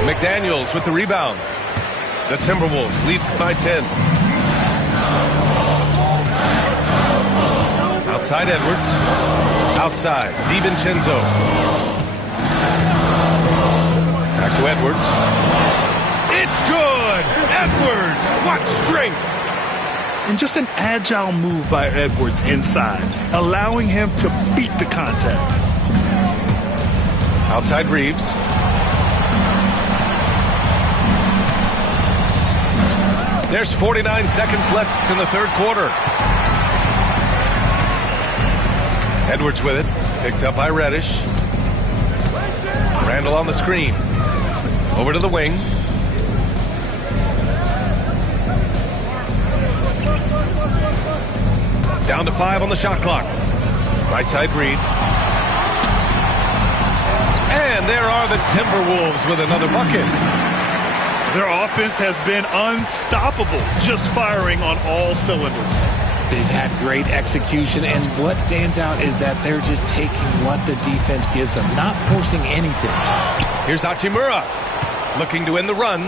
McDaniels with the rebound. The Timberwolves lead by 10. Outside Edwards. Outside DiVincenzo. Back to Edwards. It's good! Edwards! What strength! And just an agile move by Edwards inside, allowing him to beat the contact. Outside Reeves. There's 49 seconds left in the third quarter. Edwards with it. Picked up by Reddish. Randall on the screen. Over to the wing. Down to 5 on the shot clock. Right side Reed. And there are the Timberwolves with another bucket. Their offense has been unstoppable, just firing on all cylinders. They've had great execution, and what stands out is that they're just taking what the defense gives them, not forcing anything. Here's Hachimura, looking to end the run.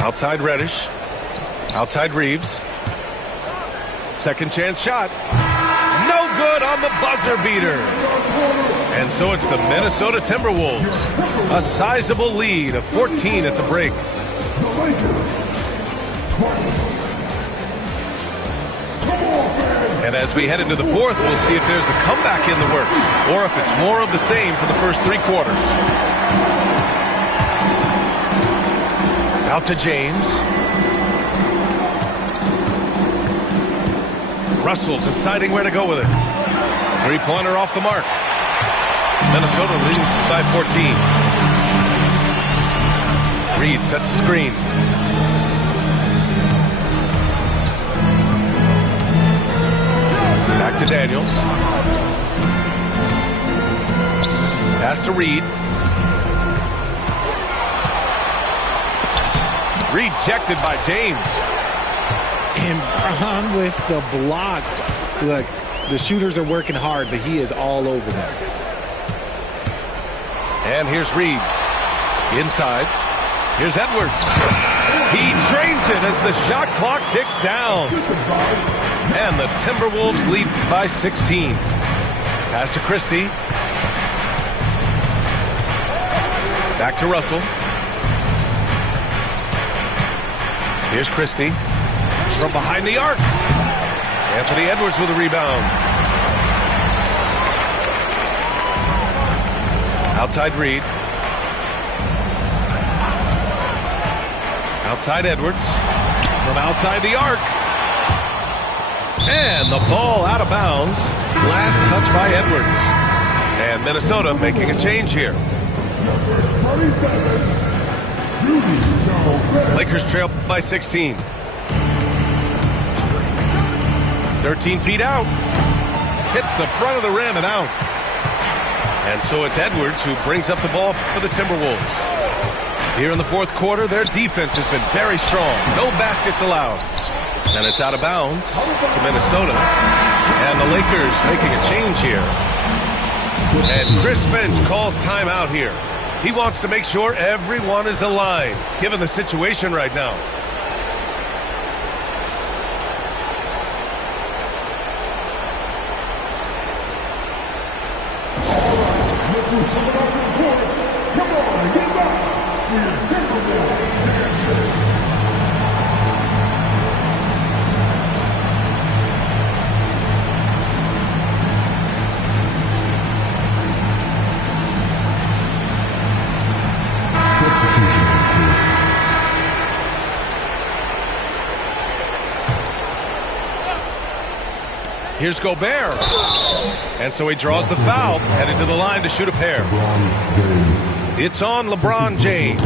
Outside Reddish. Outside Reeves. Second chance shot. No good on the buzzer beater. And so it's the Minnesota Timberwolves. A sizable lead of 14 at the break. And as we head into the fourth, we'll see if there's a comeback in the works or if it's more of the same for the first 3 quarters. Out to James. Russell deciding where to go with it. 3-pointer off the mark. Minnesota leading by 14. Reed sets a screen. Back to Daniels. Pass to Reed. Rejected by James. And Braun with the block. Look, the shooters are working hard, but he is all over them. And here's Reed. Inside. Here's Edwards. He drains it as the shot clock ticks down. And the Timberwolves lead by 16. Pass to Christie. Back to Russell. Here's Christie. From behind the arc. Anthony Edwards with a rebound. Outside Reed. Outside Edwards. From outside the arc. And the ball out of bounds. Last touch by Edwards. And Minnesota making a change here. Lakers trail by 16. 13 feet out. hits the front of the rim and out. And so it's Edwards who brings up the ball for the Timberwolves. Here in the fourth quarter, their defense has been very strong. No baskets allowed. And it's out of bounds to Minnesota. And the Lakers making a change here. And Chris Finch calls timeout here. He wants to make sure everyone is aligned, given the situation right now. Here's Gobert. And so he draws the foul, headed to the line to shoot a pair. It's on LeBron James.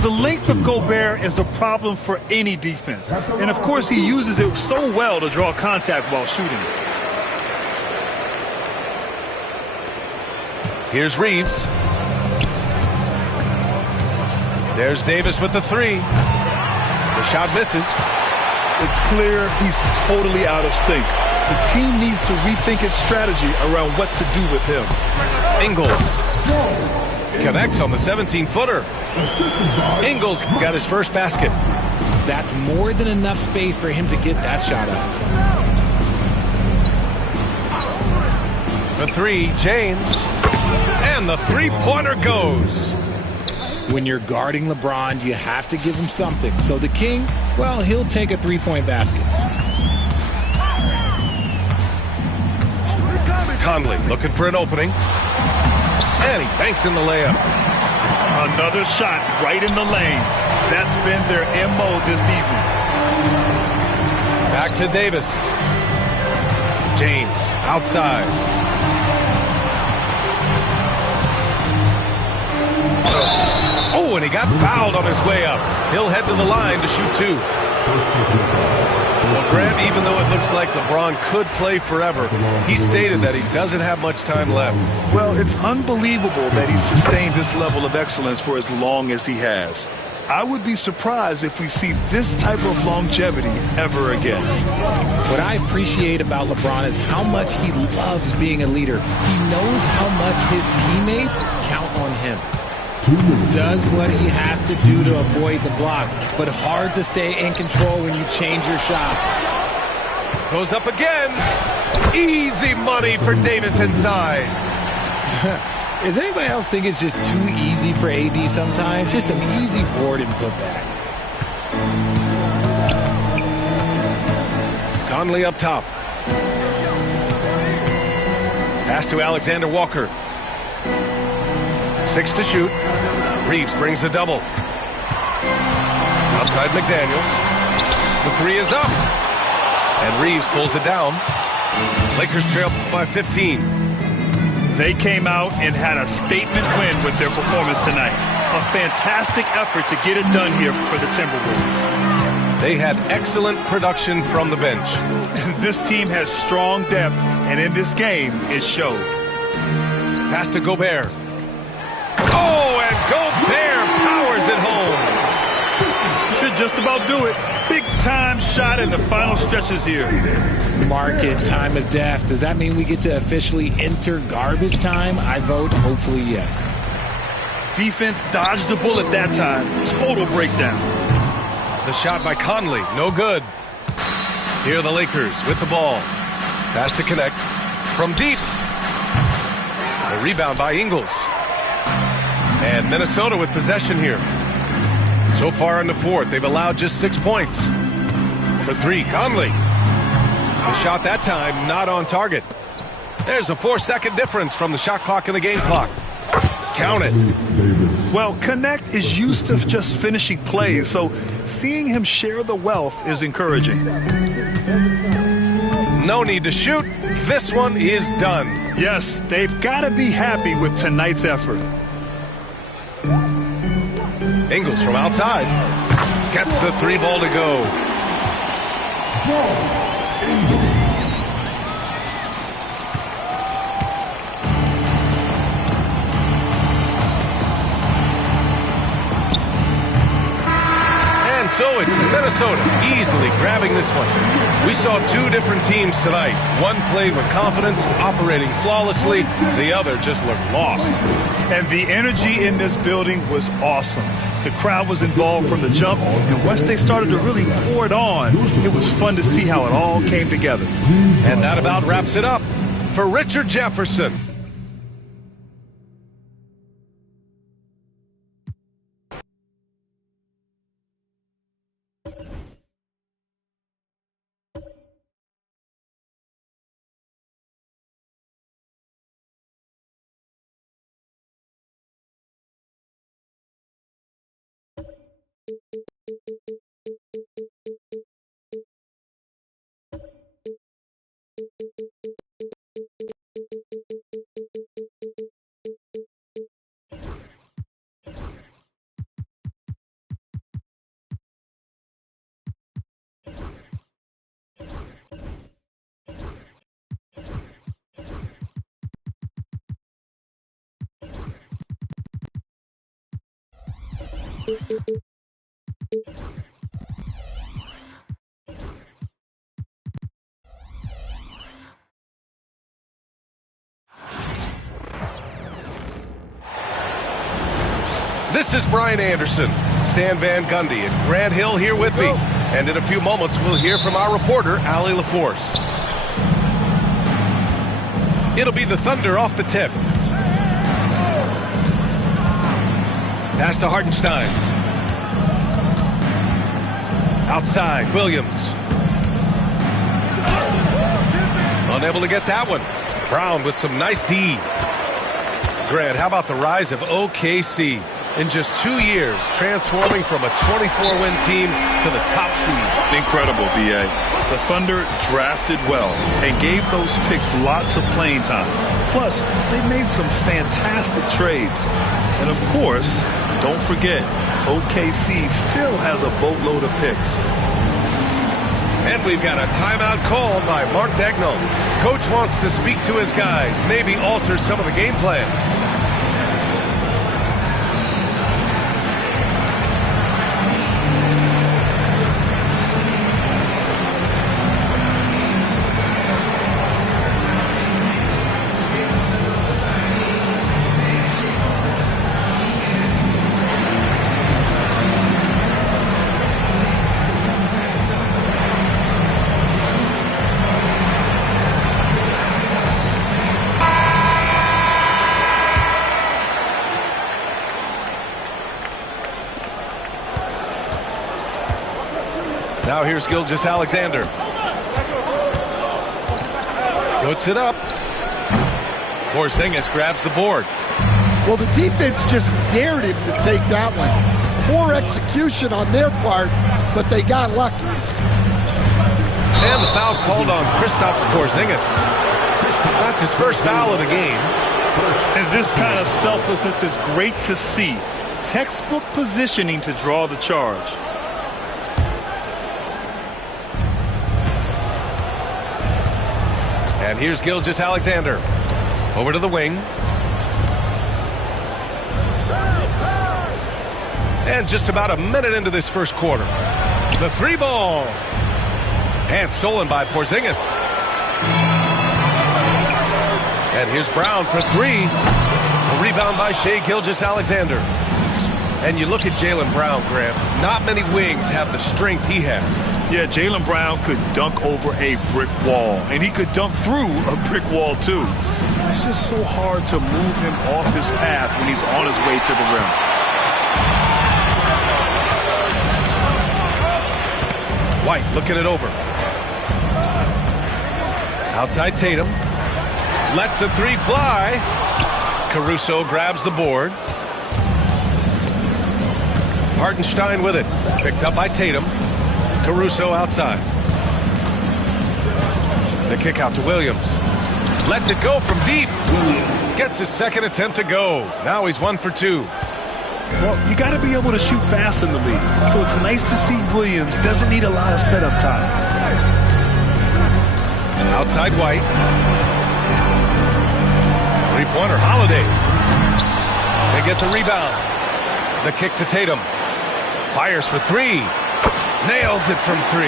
The length of Gobert is a problem for any defense. And, of course, he uses it so well to draw contact while shooting. Here's Reeves. There's Davis with the three. The shot misses. It's clear he's totally out of sync. The team needs to rethink its strategy around what to do with him. Ingles connects on the 17-footer. Ingles got his first basket. That's more than enough space for him to get that shot up. The three, James. And the three-pointer goes. When you're guarding LeBron, you have to give him something. So the King, well, he'll take a three-point basket. Conley looking for an opening. And he banks in the layup. Another shot right in the lane. That's been their MO this evening. Back to Davis. James outside. Oh, and he got fouled on his way up. He'll head to the line to shoot two. Well, Grant, even though it looks like LeBron could play forever, he stated that he doesn't have much time left. Well, it's unbelievable that he's sustained this level of excellence for as long as he has. I would be surprised if we see this type of longevity ever again. What I appreciate about LeBron is how much he loves being a leader. He knows how much his teammates count on him. Does what he has to do to avoid the block, but hard to stay in control when you change your shot. Goes up again. Easy money for Davis inside. Does anybody else think it's just too easy for AD sometimes? Just an easy board and put back. Conley up top. Pass to Alexander Walker. 6 to shoot. Reeves brings the double. Outside McDaniels. The three is up. And Reeves pulls it down. Lakers trail by 15. They came out and had a statement win with their performance tonight. A fantastic effort to get it done here for the Timberwolves. They had excellent production from the bench. This team has strong depth, and in this game, it showed. Pass to Gobert. Oh, and Gobert powers it home. Should just about do it. Big time shot in the final stretches here. Market time of death. Does that mean we get to officially enter garbage time? I vote hopefully yes. Defense dodged the bullet that time. Total breakdown. The shot by Conley, no good. Here are the Lakers with the ball. Pass to connect from deep. A rebound by Ingles. And Minnesota with possession here. So far in the fourth, they've allowed just 6 points. For three, Conley. The shot that time not on target. There's a 4-second difference from the shot clock and the game clock. Count it. Well, Connect is used to just finishing plays, so seeing him share the wealth is encouraging. No need to shoot. This one is done. Yes, they've got to be happy with tonight's effort. Ingles from outside. Gets the three ball to go. Minnesota easily grabbing this one. We saw two different teams tonight. One played with confidence, operating flawlessly. The other just looked lost. And the energy in this building was awesome. The crowd was involved from the jump, and once they started to really pour it on, it was fun to see how it all came together. And that about wraps it up for Richard Jefferson. This is Brian Anderson, Stan Van Gundy, and Grant Hill here with me. And in a few moments, we'll hear from our reporter, Allie LaForce. It'll be the Thunder off the tip. Pass to Hartenstein. Outside, Williams. Unable to get that one. Brown with some nice D. Grant, how about the rise of OKC? In just 2 years, transforming from a 24-win team to the top seed. Incredible, B.A. The Thunder drafted well and gave those picks lots of playing time. Plus, they made some fantastic trades. And of course, don't forget, OKC still has a boatload of picks. And we've got a timeout called by Mark Daigneault. Coach wants to speak to his guys, maybe alter some of the game plan. Now here's Gilgeous-Alexander. Puts it up. Porzingis grabs the board. Well, the defense just dared him to take that one. Poor execution on their part, but they got lucky. And the foul called on Kristaps Porzingis. That's his first foul of the game. And this kind of selflessness is great to see. Textbook positioning to draw the charge. And here's Gilgeous-Alexander. Over to the wing. And just about a minute into this first quarter. The three ball. And stolen by Porzingis. And here's Brown for three. A rebound by Shai Gilgeous-Alexander. And you look at Jaylen Brown, Grant. Not many wings have the strength he has. Yeah, Jaylen Brown could dunk over a brick wall, and he could dunk through a brick wall, too. It's just so hard to move him off his path when he's on his way to the rim. White looking it over. Outside Tatum. Lets the three fly. Caruso grabs the board. Hartenstein with it. Picked up by Tatum. Caruso outside. The kick out to Williams. Lets it go from deep. Gets his second attempt to go. Now he's 1 for 2. Well, you got to be able to shoot fast in the league. So it's nice to see Williams doesn't need a lot of setup time. Outside White. Three-pointer, Holiday. They get the rebound. The kick to Tatum. Fires for three. Nails it from 3.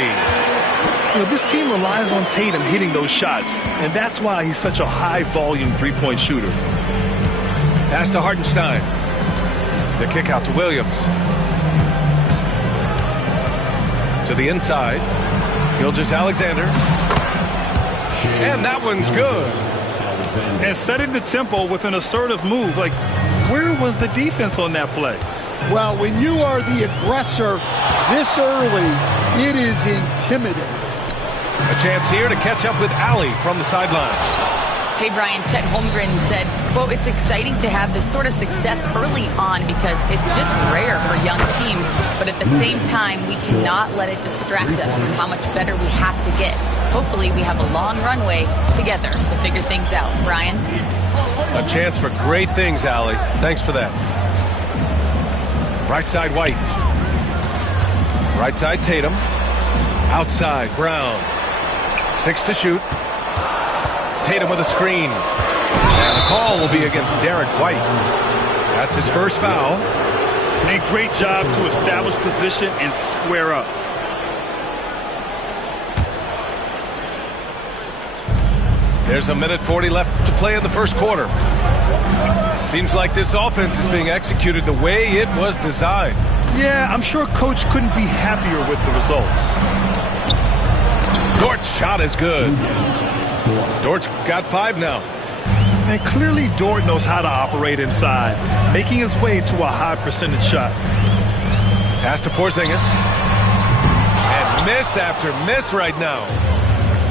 You know, this team relies on Tatum hitting those shots, and that's why he's such a high-volume three-point shooter. Pass to Hartenstein. The kick out to Williams. To the inside. Gilgeous-Alexander. And that one's good. And setting the tempo with an assertive move. Like, where was the defense on that play? Well, when you are the aggressor this early, it is intimidating. A chance here to catch up with Allie from the sidelines. Hey, Brian, Chet Holmgren said, quote, it's exciting to have this sort of success early on because it's just rare for young teams. But at the same time, we cannot let it distract us from how much better we have to get. Hopefully, we have a long runway together to figure things out. Brian? A chance for great things, Allie. Thanks for that. Right side, White. Right side, Tatum. Outside, Brown. 6 to shoot. Tatum with a screen. And the call will be against Derek White. That's his first foul. A great job to establish position and square up. There's a minute 40 left to play in the first quarter. Seems like this offense is being executed the way it was designed. Yeah, I'm sure Coach couldn't be happier with the results. Dort's shot is good. Dort's got 5 now. And clearly Dort knows how to operate inside, making his way to a high percentage shot. Pass to Porzingis. And miss after miss right now.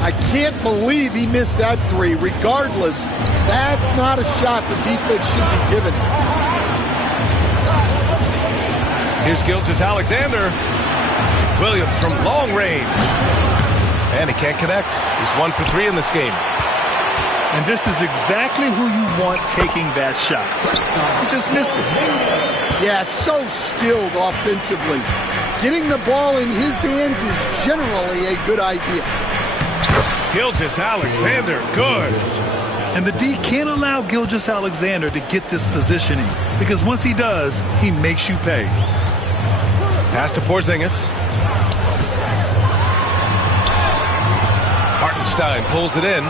I can't believe he missed that 3. Regardless, that's not a shot the defense should be giving. Here's Gilgeous-Alexander. Williams from long range. And he can't connect. He's 1 for 3 in this game. And this is exactly who you want taking that shot. He just missed it. Yeah, so skilled offensively. Getting the ball in his hands is generally a good idea. Gilgeous-Alexander, good. And the D can't allow Gilgeous-Alexander to get this positioning because once he does, he makes you pay. Pass to Porzingis. Hartenstein pulls it in.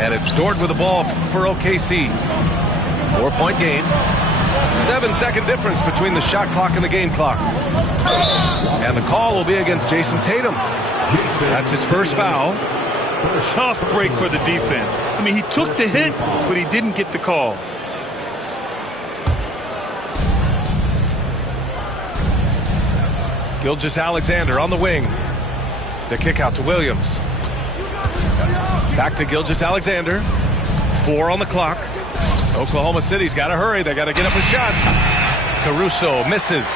And it's Dort with the ball for OKC. 4-point game. 7-second difference between the shot clock and the game clock. And the call will be against Jason Tatum. That's his first foul. Tough break for the defense. I mean, he took the hit, but he didn't get the call. Gilgeous-Alexander on the wing. The kick out to Williams. Back to Gilgeous-Alexander. 4 on the clock. Oklahoma City's got to hurry. They got to get up a shot. Caruso misses.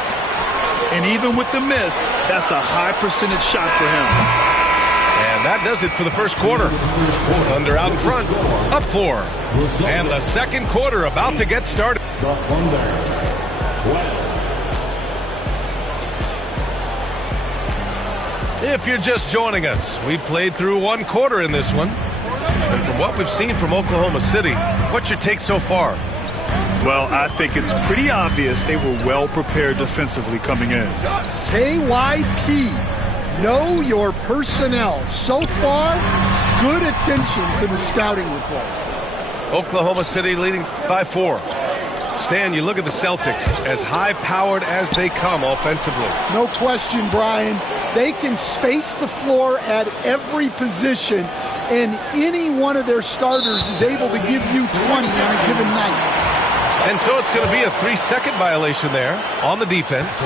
And even with the miss, that's a high percentage shot for him. And that does it for the first quarter. Thunder out in front. Up 4. And the second quarter about to get started. If you're just joining us, we played through 1 quarter in this one. And from what we've seen from Oklahoma City, what's your take so far? Well, I think it's pretty obvious they were well prepared defensively coming in. KYP, know your personnel. So far, good attention to the scouting report. Oklahoma City leading by 4. Stan, you look at the Celtics, as high-powered as they come offensively. No question, Brian. They can space the floor at every position, and any one of their starters is able to give you 20 on a given night. And so it's going to be a 3-second violation there on the defense.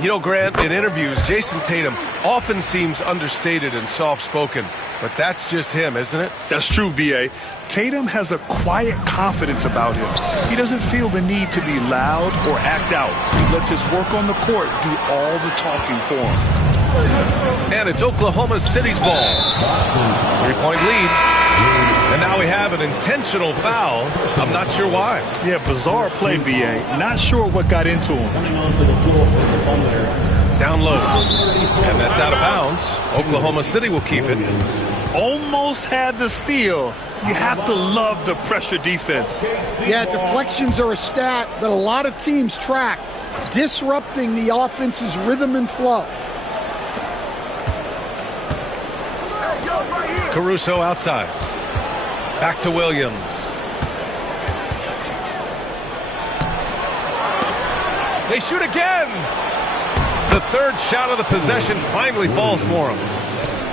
You know, Grant, in interviews, Jason Tatum often seems understated and soft-spoken, but that's just him, isn't it? That's true, B.A. Tatum has a quiet confidence about him. He doesn't feel the need to be loud or act out. He lets his work on the court do all the talking for him. And it's Oklahoma City's ball. 3-point lead. And now we have an intentional foul. I'm not sure why. Yeah, bizarre play, B.A. Not sure what got into him. Down low. And that's out of bounds. Oklahoma City will keep it. Almost had the steal. You have to love the pressure defense. Yeah, deflections are a stat that a lot of teams track. disrupting the offense's rhythm and flow. Caruso outside. Back to Williams. They shoot again. The third shot of the possession finally falls for him.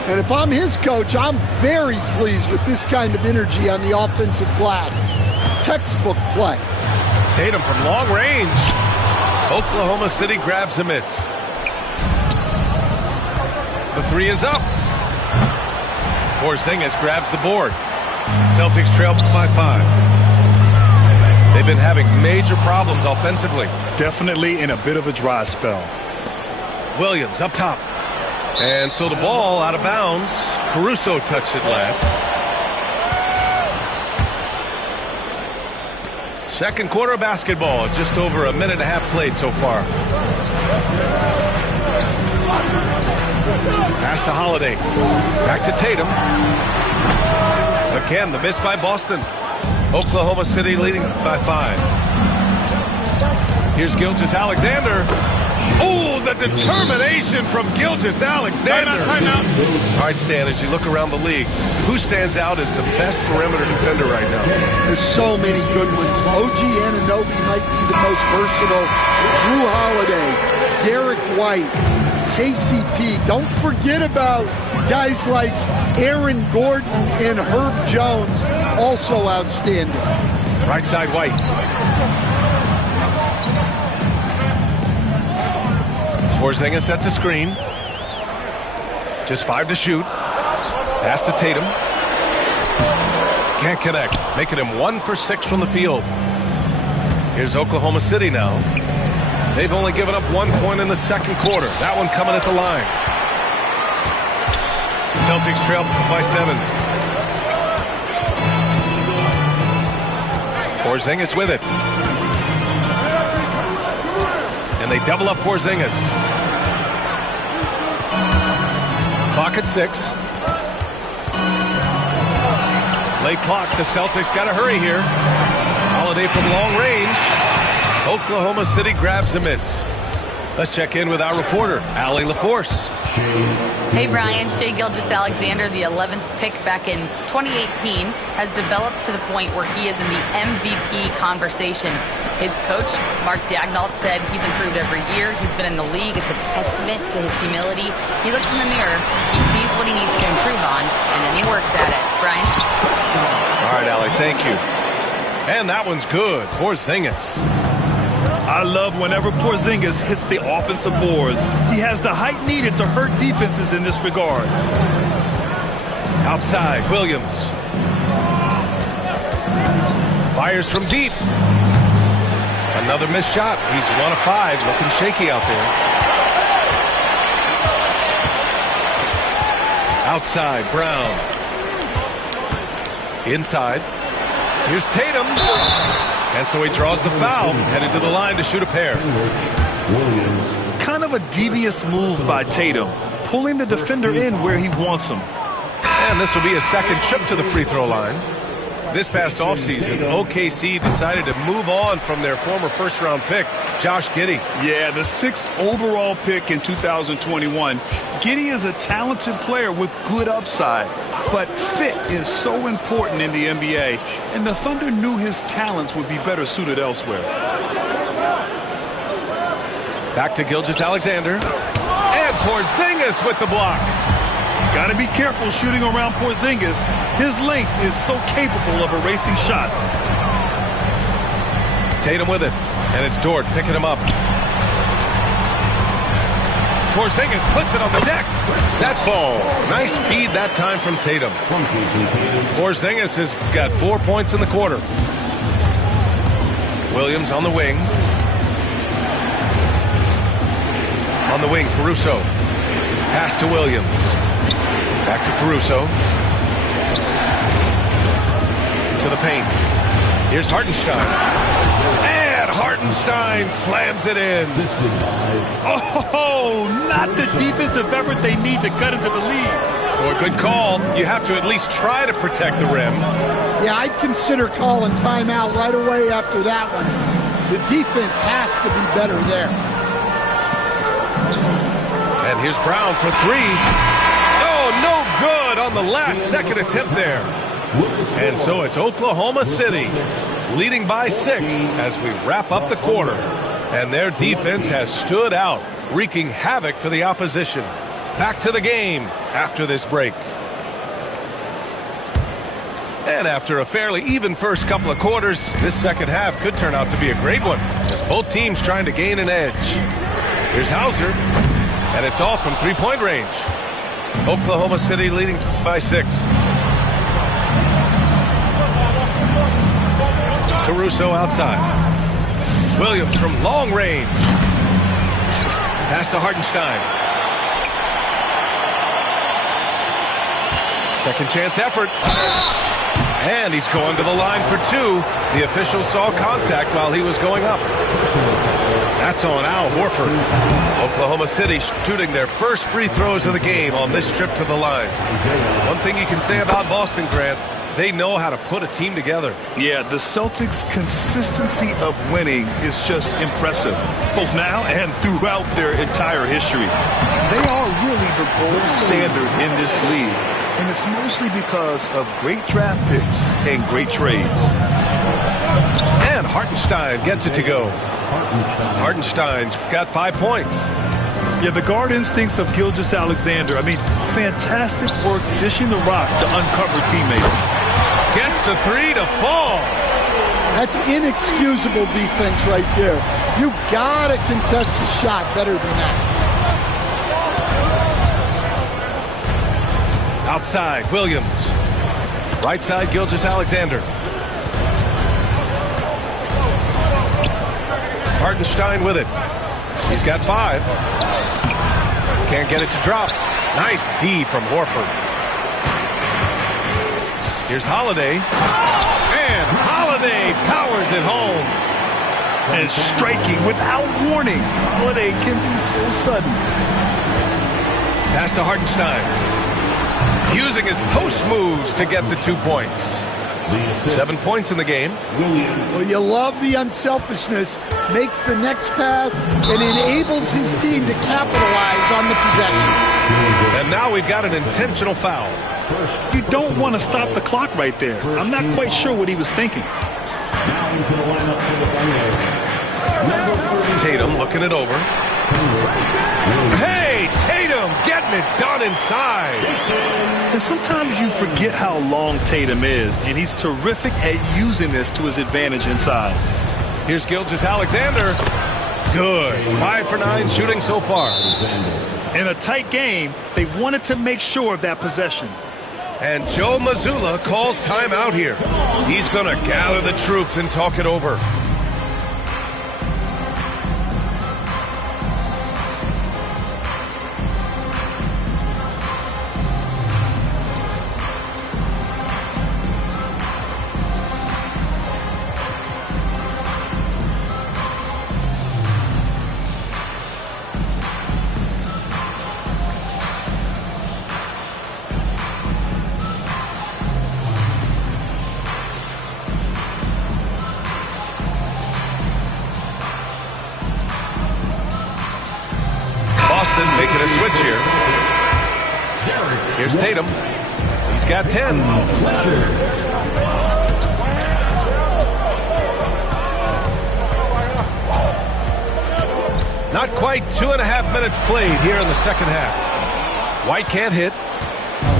And if I'm his coach, I'm very pleased with this kind of energy on the offensive glass. Textbook play. Tatum from long range. Oklahoma City grabs a miss. The three is up. Porzingis grabs the board. Celtics trail by 5. They've been having major problems offensively. Definitely in a bit of a dry spell. Williams up top. And so the ball out of bounds. Caruso touched it last. Second quarter of basketball. Just over a minute and a half played so far. Pass to Holiday. Back to Tatum. Again, the miss by Boston. Oklahoma City leading by 5. Here's Gilgeous-Alexander. Oh, the determination from Gilgeous-Alexander. Timeout. All right, Stan, as you look around the league, who stands out as the best perimeter defender right now? There's so many good ones. OG Anunoby might be the most versatile. Drew Holiday, Derek White, KCP. Don't forget about guys like Aaron Gordon and Herb Jones, also outstanding. Right side, White. Porzingis sets a screen. Just 5 to shoot. Pass to Tatum. Can't connect. Making him 1 for 6 from the field. Here's Oklahoma City now. They've only given up 1 point in the second quarter. That one coming at the line. Celtics trail by 7. Porzingis with it. And they double up Porzingis. Clock at 6. Late clock. The Celtics got to hurry here. Holiday from long range. Oklahoma City grabs a miss. Let's check in with our reporter, Allie LaForce. Hey, Brian. Shai Gilgeous-Alexander, the 11th pick back in 2018, has developed to the point where he is in the MVP conversation. His coach, Mark Daigneault, said he's improved every year. He's been in the league. It's a testament to his humility. He looks in the mirror, he sees what he needs to improve on, and then he works at it. Brian? All right, Allie, thank you. And that one's good. Porzingis. I love whenever Porzingis hits the offensive boards. He has the height needed to hurt defenses in this regard. Outside, Williams. Fires from deep. Another missed shot. He's 1 of 5, looking shaky out there. Outside, Brown. Inside. Here's Tatum. And so he draws the foul, headed to the line to shoot a pair. Kind of a devious move by Tatum, pulling the defender in where he wants him. And this will be a second trip to the free throw line. This past offseason, OKC decided to move on from their former first-round pick, Josh Giddey. Yeah, the 6th overall pick in 2021. Giddey is a talented player with good upside, but fit is so important in the NBA, and the Thunder knew his talents would be better suited elsewhere. Back to Gilgeous-Alexander. And Porzingis with the block. Got to be careful shooting around Porzingis. His length is so capable of erasing shots. Tatum with it. And it's Dort picking him up. Porzingis puts it on the deck. That falls. Nice feed that time from Tatum. Porzingis has got 4 points in the quarter. Williams on the wing. On the wing, Caruso. Pass to Williams. Back to Caruso. To the paint. Here's Hartenstein. And Hartenstein slams it in. Oh, not the defensive effort they need to cut into the lead. Boy, good call. You have to at least try to protect the rim. Yeah, I'd consider calling timeout right away after that one. The defense has to be better there. And here's Brown for three. Oh, no good on the last second attempt there. And so it's Oklahoma City leading by 6 as we wrap up the quarter. And their defense has stood out, wreaking havoc for the opposition. Back to the game after this break. And after a fairly even first couple of quarters, this second half could turn out to be a great one as both teams trying to gain an edge. Here's Hauser, and it's all from three-point range. Oklahoma City leading by 6. Caruso outside. Williams from long range. Pass to Hartenstein. Second chance effort. And he's going to the line for 2. The official saw contact while he was going up. That's on Al Horford. Oklahoma City shooting their first free throws of the game on this trip to the line. One thing you can say about Boston, Grant, they know how to put a team together. Yeah, the Celtics' consistency of winning is just impressive, both now and throughout their entire history. They are really the gold standard in this league. And it's mostly because of great draft picks and great trades. And Hartenstein gets it to go. Hartenstein's got 5 points. Yeah, the guard instincts of Gilgeous-Alexander. I mean, fantastic work dishing the rock to uncover teammates. Gets the 3 to fall. That's inexcusable defense right there. You gotta contest the shot better than that. Outside, Williams. Right side, Gilgeous-Alexander. Hartenstein with it. He's got 5. Can't get it to drop. Nice D from Horford. Here's Holiday. And Holiday powers it home. And striking without warning. Holiday can be so sudden. Pass to Hartenstein. Using his post moves to get the 2 points. 7 points in the game. Well, you love the unselfishness. Makes the next pass and enables his team to capitalize on the possession. And now we've got an intentional foul. You don't want to stop the clock right there. I'm not quite sure what he was thinking. Tatum looking it over. Hey, Tatum getting it done inside. And sometimes you forget how long Tatum is, and he's terrific at using this to his advantage inside. Here's Gilgeous-Alexander. Good. 5 for 9 shooting so far. In a tight game, they wanted to make sure of that possession. And Joe Mazzulla calls timeout here. He's going to gather the troops and talk it over. Making a switch here. Here's Tatum. He's got 10. Not quite 2.5 minutes played here in the second half. White can't hit.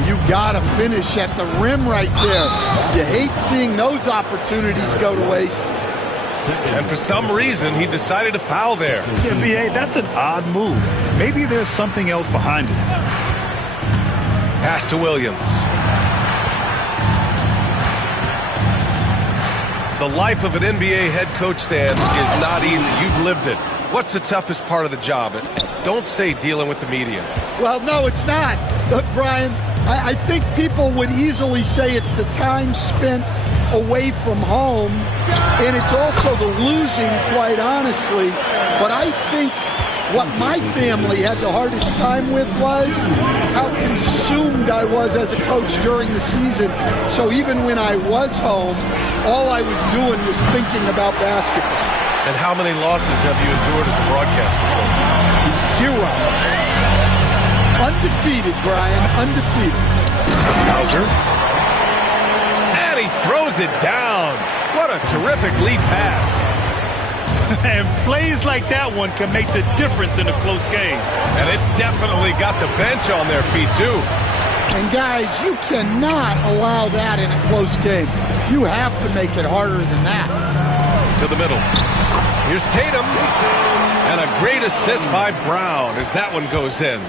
You gotta finish at the rim right there. You hate seeing those opportunities go to waste. And for some reason, he decided to foul there. Yeah, B.A., that's an odd move. Maybe there's something else behind it. Pass to Williams. The life of an NBA head coach, Stan, is not easy. You've lived it. What's the toughest part of the job? Don't say dealing with the media. Well, no, it's not. Look, Brian, I think people would easily say it's the time spent away from home, and it's also the losing, quite honestly. But I think what my family had the hardest time with was how consumed I was as a coach during the season. So even when I was home, all I was doing was thinking about basketball. And how many losses have you endured as a broadcaster? 0. Undefeated, Brian. Undefeated. Hauser. And he throws it down. What a terrific lead pass. And plays like that one can make the difference in a close game. And it definitely got the bench on their feet, too. And, guys, you cannot allow that in a close game. You have to make it harder than that. To the middle. Here's Tatum. And a great assist by Brown as that one goes in.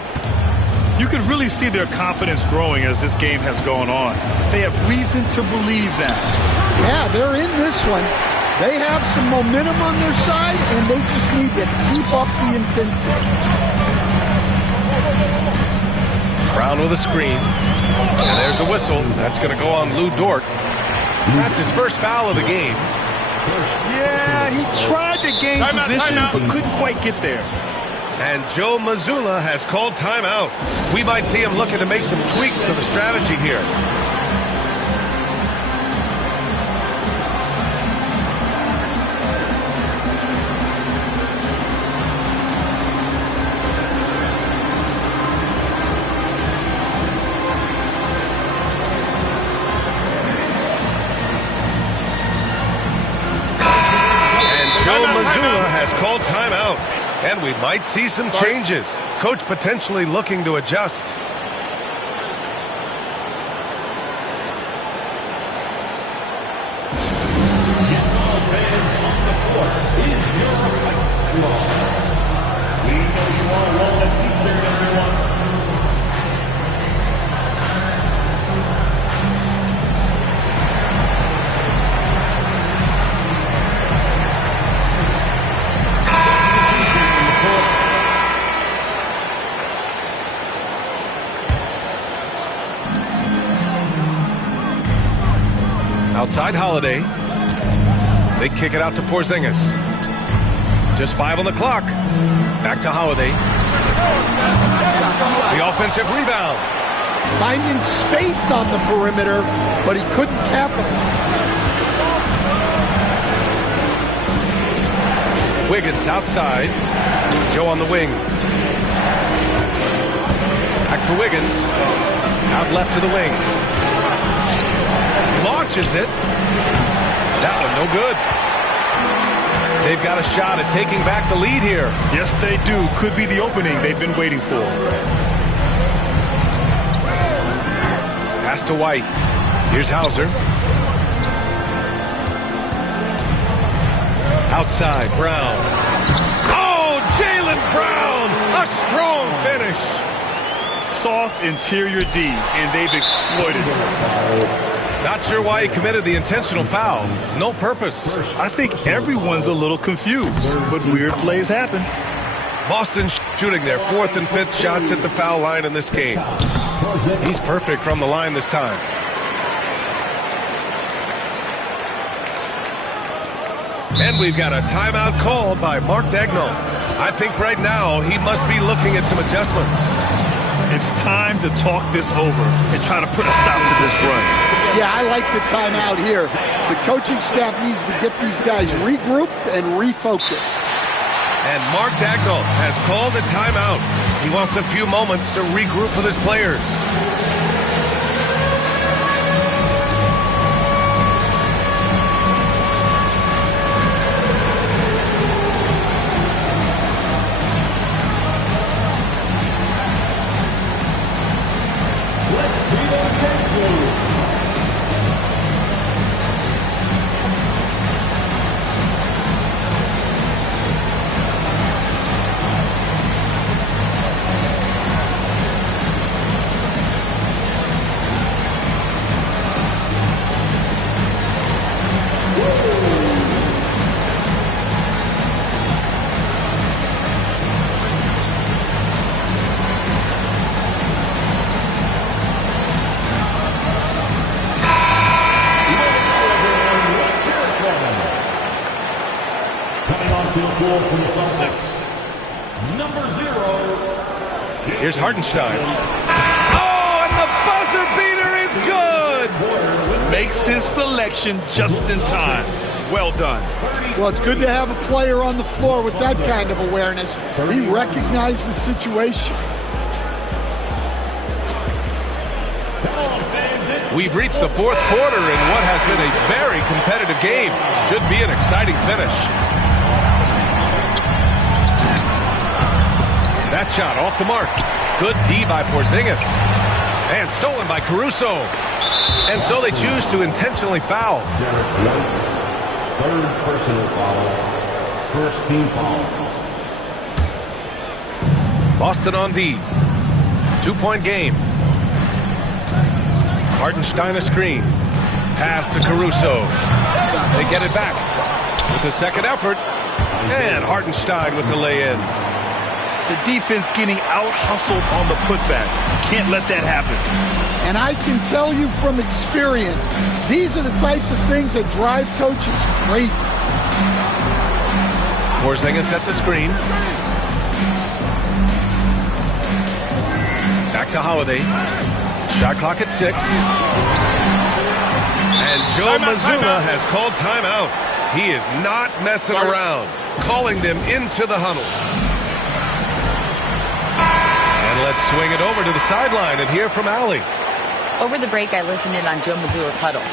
You can really see their confidence growing as this game has gone on. They have reason to believe that. Yeah, they're in this one. They have some momentum on their side, and they just need to keep up the intensity. Brown with a screen. And there's a whistle. That's going to go on Lou Dort. That's his first foul of the game. Yeah, he tried to gain position, but couldn't quite get there. And Joe Mazzulla has called timeout. We might see him looking to make some tweaks to the strategy here. Joe Mazzulla has called timeout, and we might see some changes. Coach potentially looking to adjust. Outside Holiday. They kick it out to Porzingis. Just 5 on the clock. Back to Holiday. The offensive rebound. Finding space on the perimeter, but he couldn't capitalize. Wiggins outside. Joe on the wing. Back to Wiggins. Out left to the wing. Launches it. That one no good. They've got a shot at taking back the lead here. Yes, they do. Could be the opening they've been waiting for. Pass to White. Here's Hauser. Outside, Brown. Oh, Jaylen Brown! A strong finish. Soft interior D, and they've exploited it. Not sure why he committed the intentional foul. No purpose. I think everyone's a little confused, but weird plays happen. Boston shooting their 4th and 5th shots at the foul line in this game. He's perfect from the line this time. And we've got a timeout called by Mark Daigneault. I think right now he must be looking at some adjustments. It's time to talk this over and try to put a stop to this run. Yeah, I like the timeout here. The coaching staff needs to get these guys regrouped and refocused. And Mark Daigneault has called a timeout. He wants a few moments to regroup with his players. Here's Hartenstein. Oh, and the buzzer beater is good! Makes his selection just in time. Well done. Well, it's good to have a player on the floor with that kind of awareness. He recognized the situation. We've reached the fourth quarter in what has been a very competitive game. Should be an exciting finish. That shot off the mark. Good D by Porzingis. And stolen by Caruso. And so they choose to intentionally foul. Third personal foul. First team foul. Boston on D. 2-point game. Hartenstein a screen. Pass to Caruso. They get it back with the second effort. And Hartenstein with the lay-in. The defense getting out-hustled on the putback. Can't let that happen. And I can tell you from experience, these are the types of things that drive coaches crazy. Porzingis sets a screen. Back to Holiday. Shot clock at 6. And Joe Mazzulla has called timeout. He is not messing around, calling them into the huddle. And let's swing it over to the sideline and hear from Allie. Over the break, I listened in on Joe Mazzulla's huddle.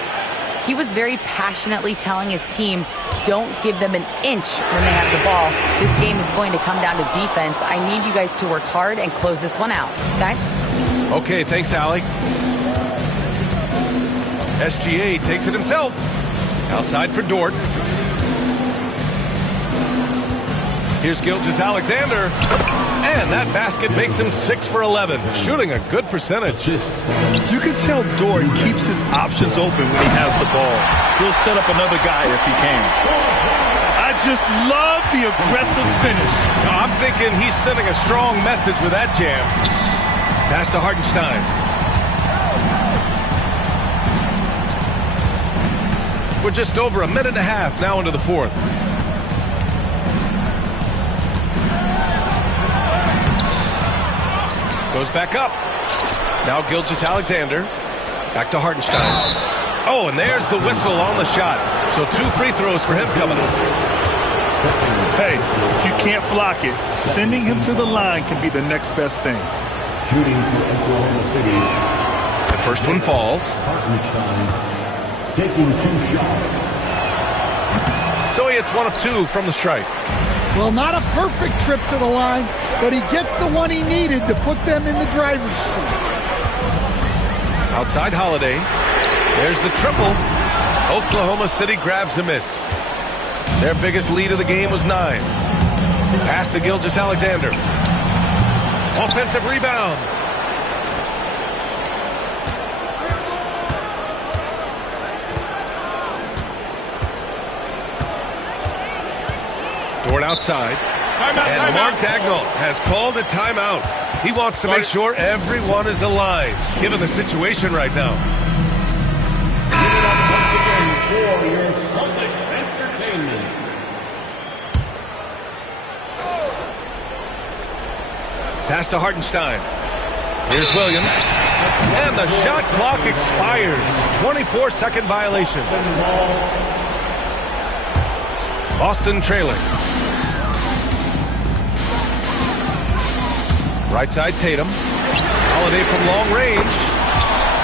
He was very passionately telling his team, don't give them an inch when they have the ball. This game is going to come down to defense. I need you guys to work hard and close this one out. Guys? Okay, thanks, Allie. SGA takes it himself. Outside for Dort. Here's Gilgeous-Alexander. And that basket makes him 6 for 11, shooting a good percentage. You can tell Dort keeps his options open when he has the ball. He'll set up another guy if he can. I just love the aggressive finish. I'm thinking he's sending a strong message with that jam. Pass to Hartenstein. We're just over a minute and a half now into the fourth. Goes back up. Now Gilgeous-Alexander. Back to Hartenstein. Oh, and there's the whistle on the shot. So 2 free throws for him coming up. Hey, if you can't block it, sending him to the line can be the next best thing. Shooting for Oklahoma City. The first one falls. Hartenstein taking 2 shots. So he hits 1 of 2 from the strike. Well, not a perfect trip to the line, but he gets the one he needed to put them in the driver's seat. Outside Holiday. There's the triple. Oklahoma City grabs a miss. Their biggest lead of the game was 9. Pass to Gilgeous-Alexander. Offensive rebound. Dort outside. And Mark Dagnall has called a timeout. He wants to make sure everyone is aligned, given the situation right now. For your Celtics entertainment. Pass to Hartenstein. Here's Williams. And the shot clock expires. 24-second violation. Boston trailing. Right side Tatum. Holiday from long range.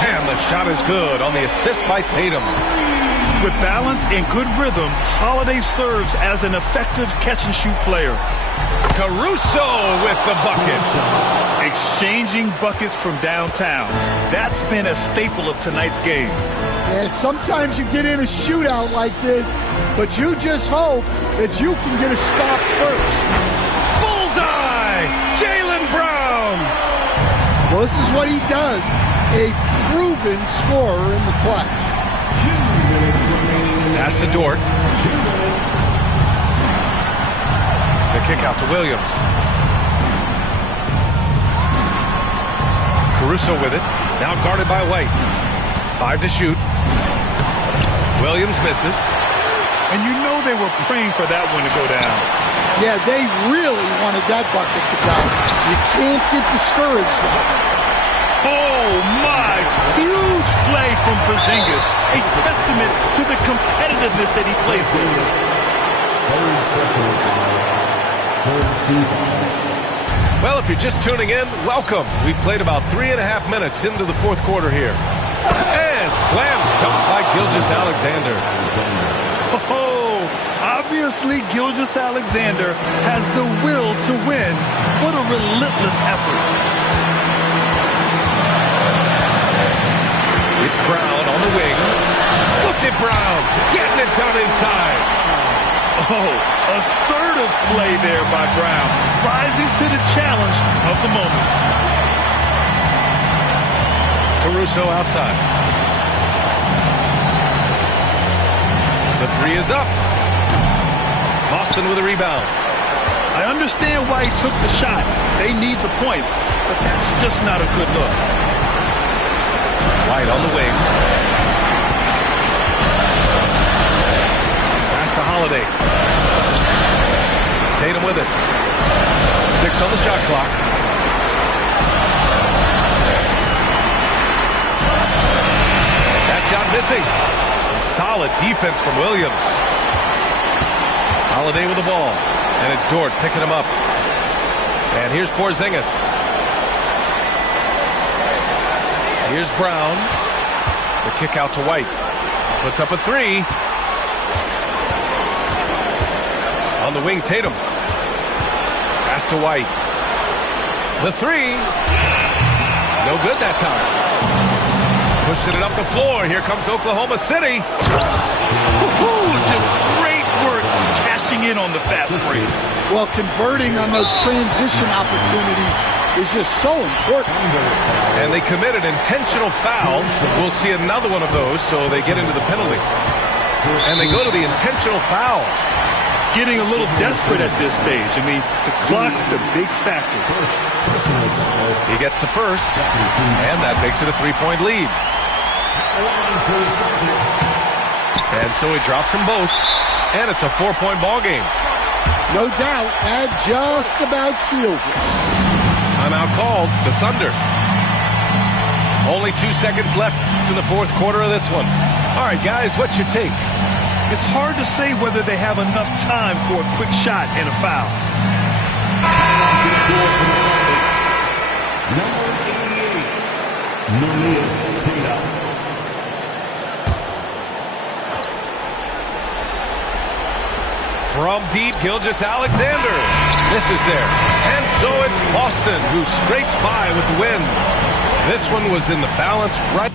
And the shot is good on the assist by Tatum. With balance and good rhythm, Holiday serves as an effective catch-and-shoot player. Caruso with the bucket. Exchanging buckets from downtown. That's been a staple of tonight's game. Yeah, sometimes you get in a shootout like this, but you just hope that you can get a stop first. Bullseye! Jaylen Brown! Well, this is what he does. A proven scorer in the clutch. Pass to Dort. The kick out to Williams. Caruso with it. Now guarded by White. 5 to shoot. Williams misses. And you know they were praying for that one to go down. Yeah, they really wanted that bucket to go. You can't get discouraged though. Oh, my. Huge play from Porzingis. A testament to the competitive competitiveness that he plays with. Third personal foul. Third team foul. Well, if you're just tuning in, welcome. We've played about 3.5 minutes into the fourth quarter here. And slam dunk by Gilgeous-Alexander. Oh, obviously Gilgeous-Alexander has the will to win. What a relentless effort. It's Brown on the wing. Look at Brown getting it done inside. Oh, assertive play there by Brown, rising to the challenge of the moment. Caruso outside. The three is up. Boston with a rebound. I understand why he took the shot. They need the points, but that's just not a good look. White on the wing. Pass to Holiday. Tatum with it. 6 on the shot clock. That shot missing. Some solid defense from Williams. Holiday with the ball. And it's Dort picking him up. And here's Porzingis. Here's Brown. The kick out to White. Puts up a three. On the wing, Tatum. Pass to White. The three. No good that time. Pushing it up the floor. Here comes Oklahoma City. Just great work cashing in on the fast break. Well, converting on those transition opportunities is just so important. And they committed intentional foul. We'll see another one of those, so they get into the penalty. And they go to the intentional foul. Getting a little desperate at this stage. I mean, the clock's the big factor. He gets the first, and that makes it a 3-point lead. And so he drops them both, and it's a 4-point ball game. No doubt, that just about seals it. Timeout called, the Thunder. Only 2 seconds left in the fourth quarter of this one. All right, guys, what's your take? It's hard to say whether they have enough time for a quick shot and a foul. Number 88, Maurice Peter. From deep, Gilgeous-Alexander. This is there. And so it's Boston who scrapes by with the win. This one was in the balance right.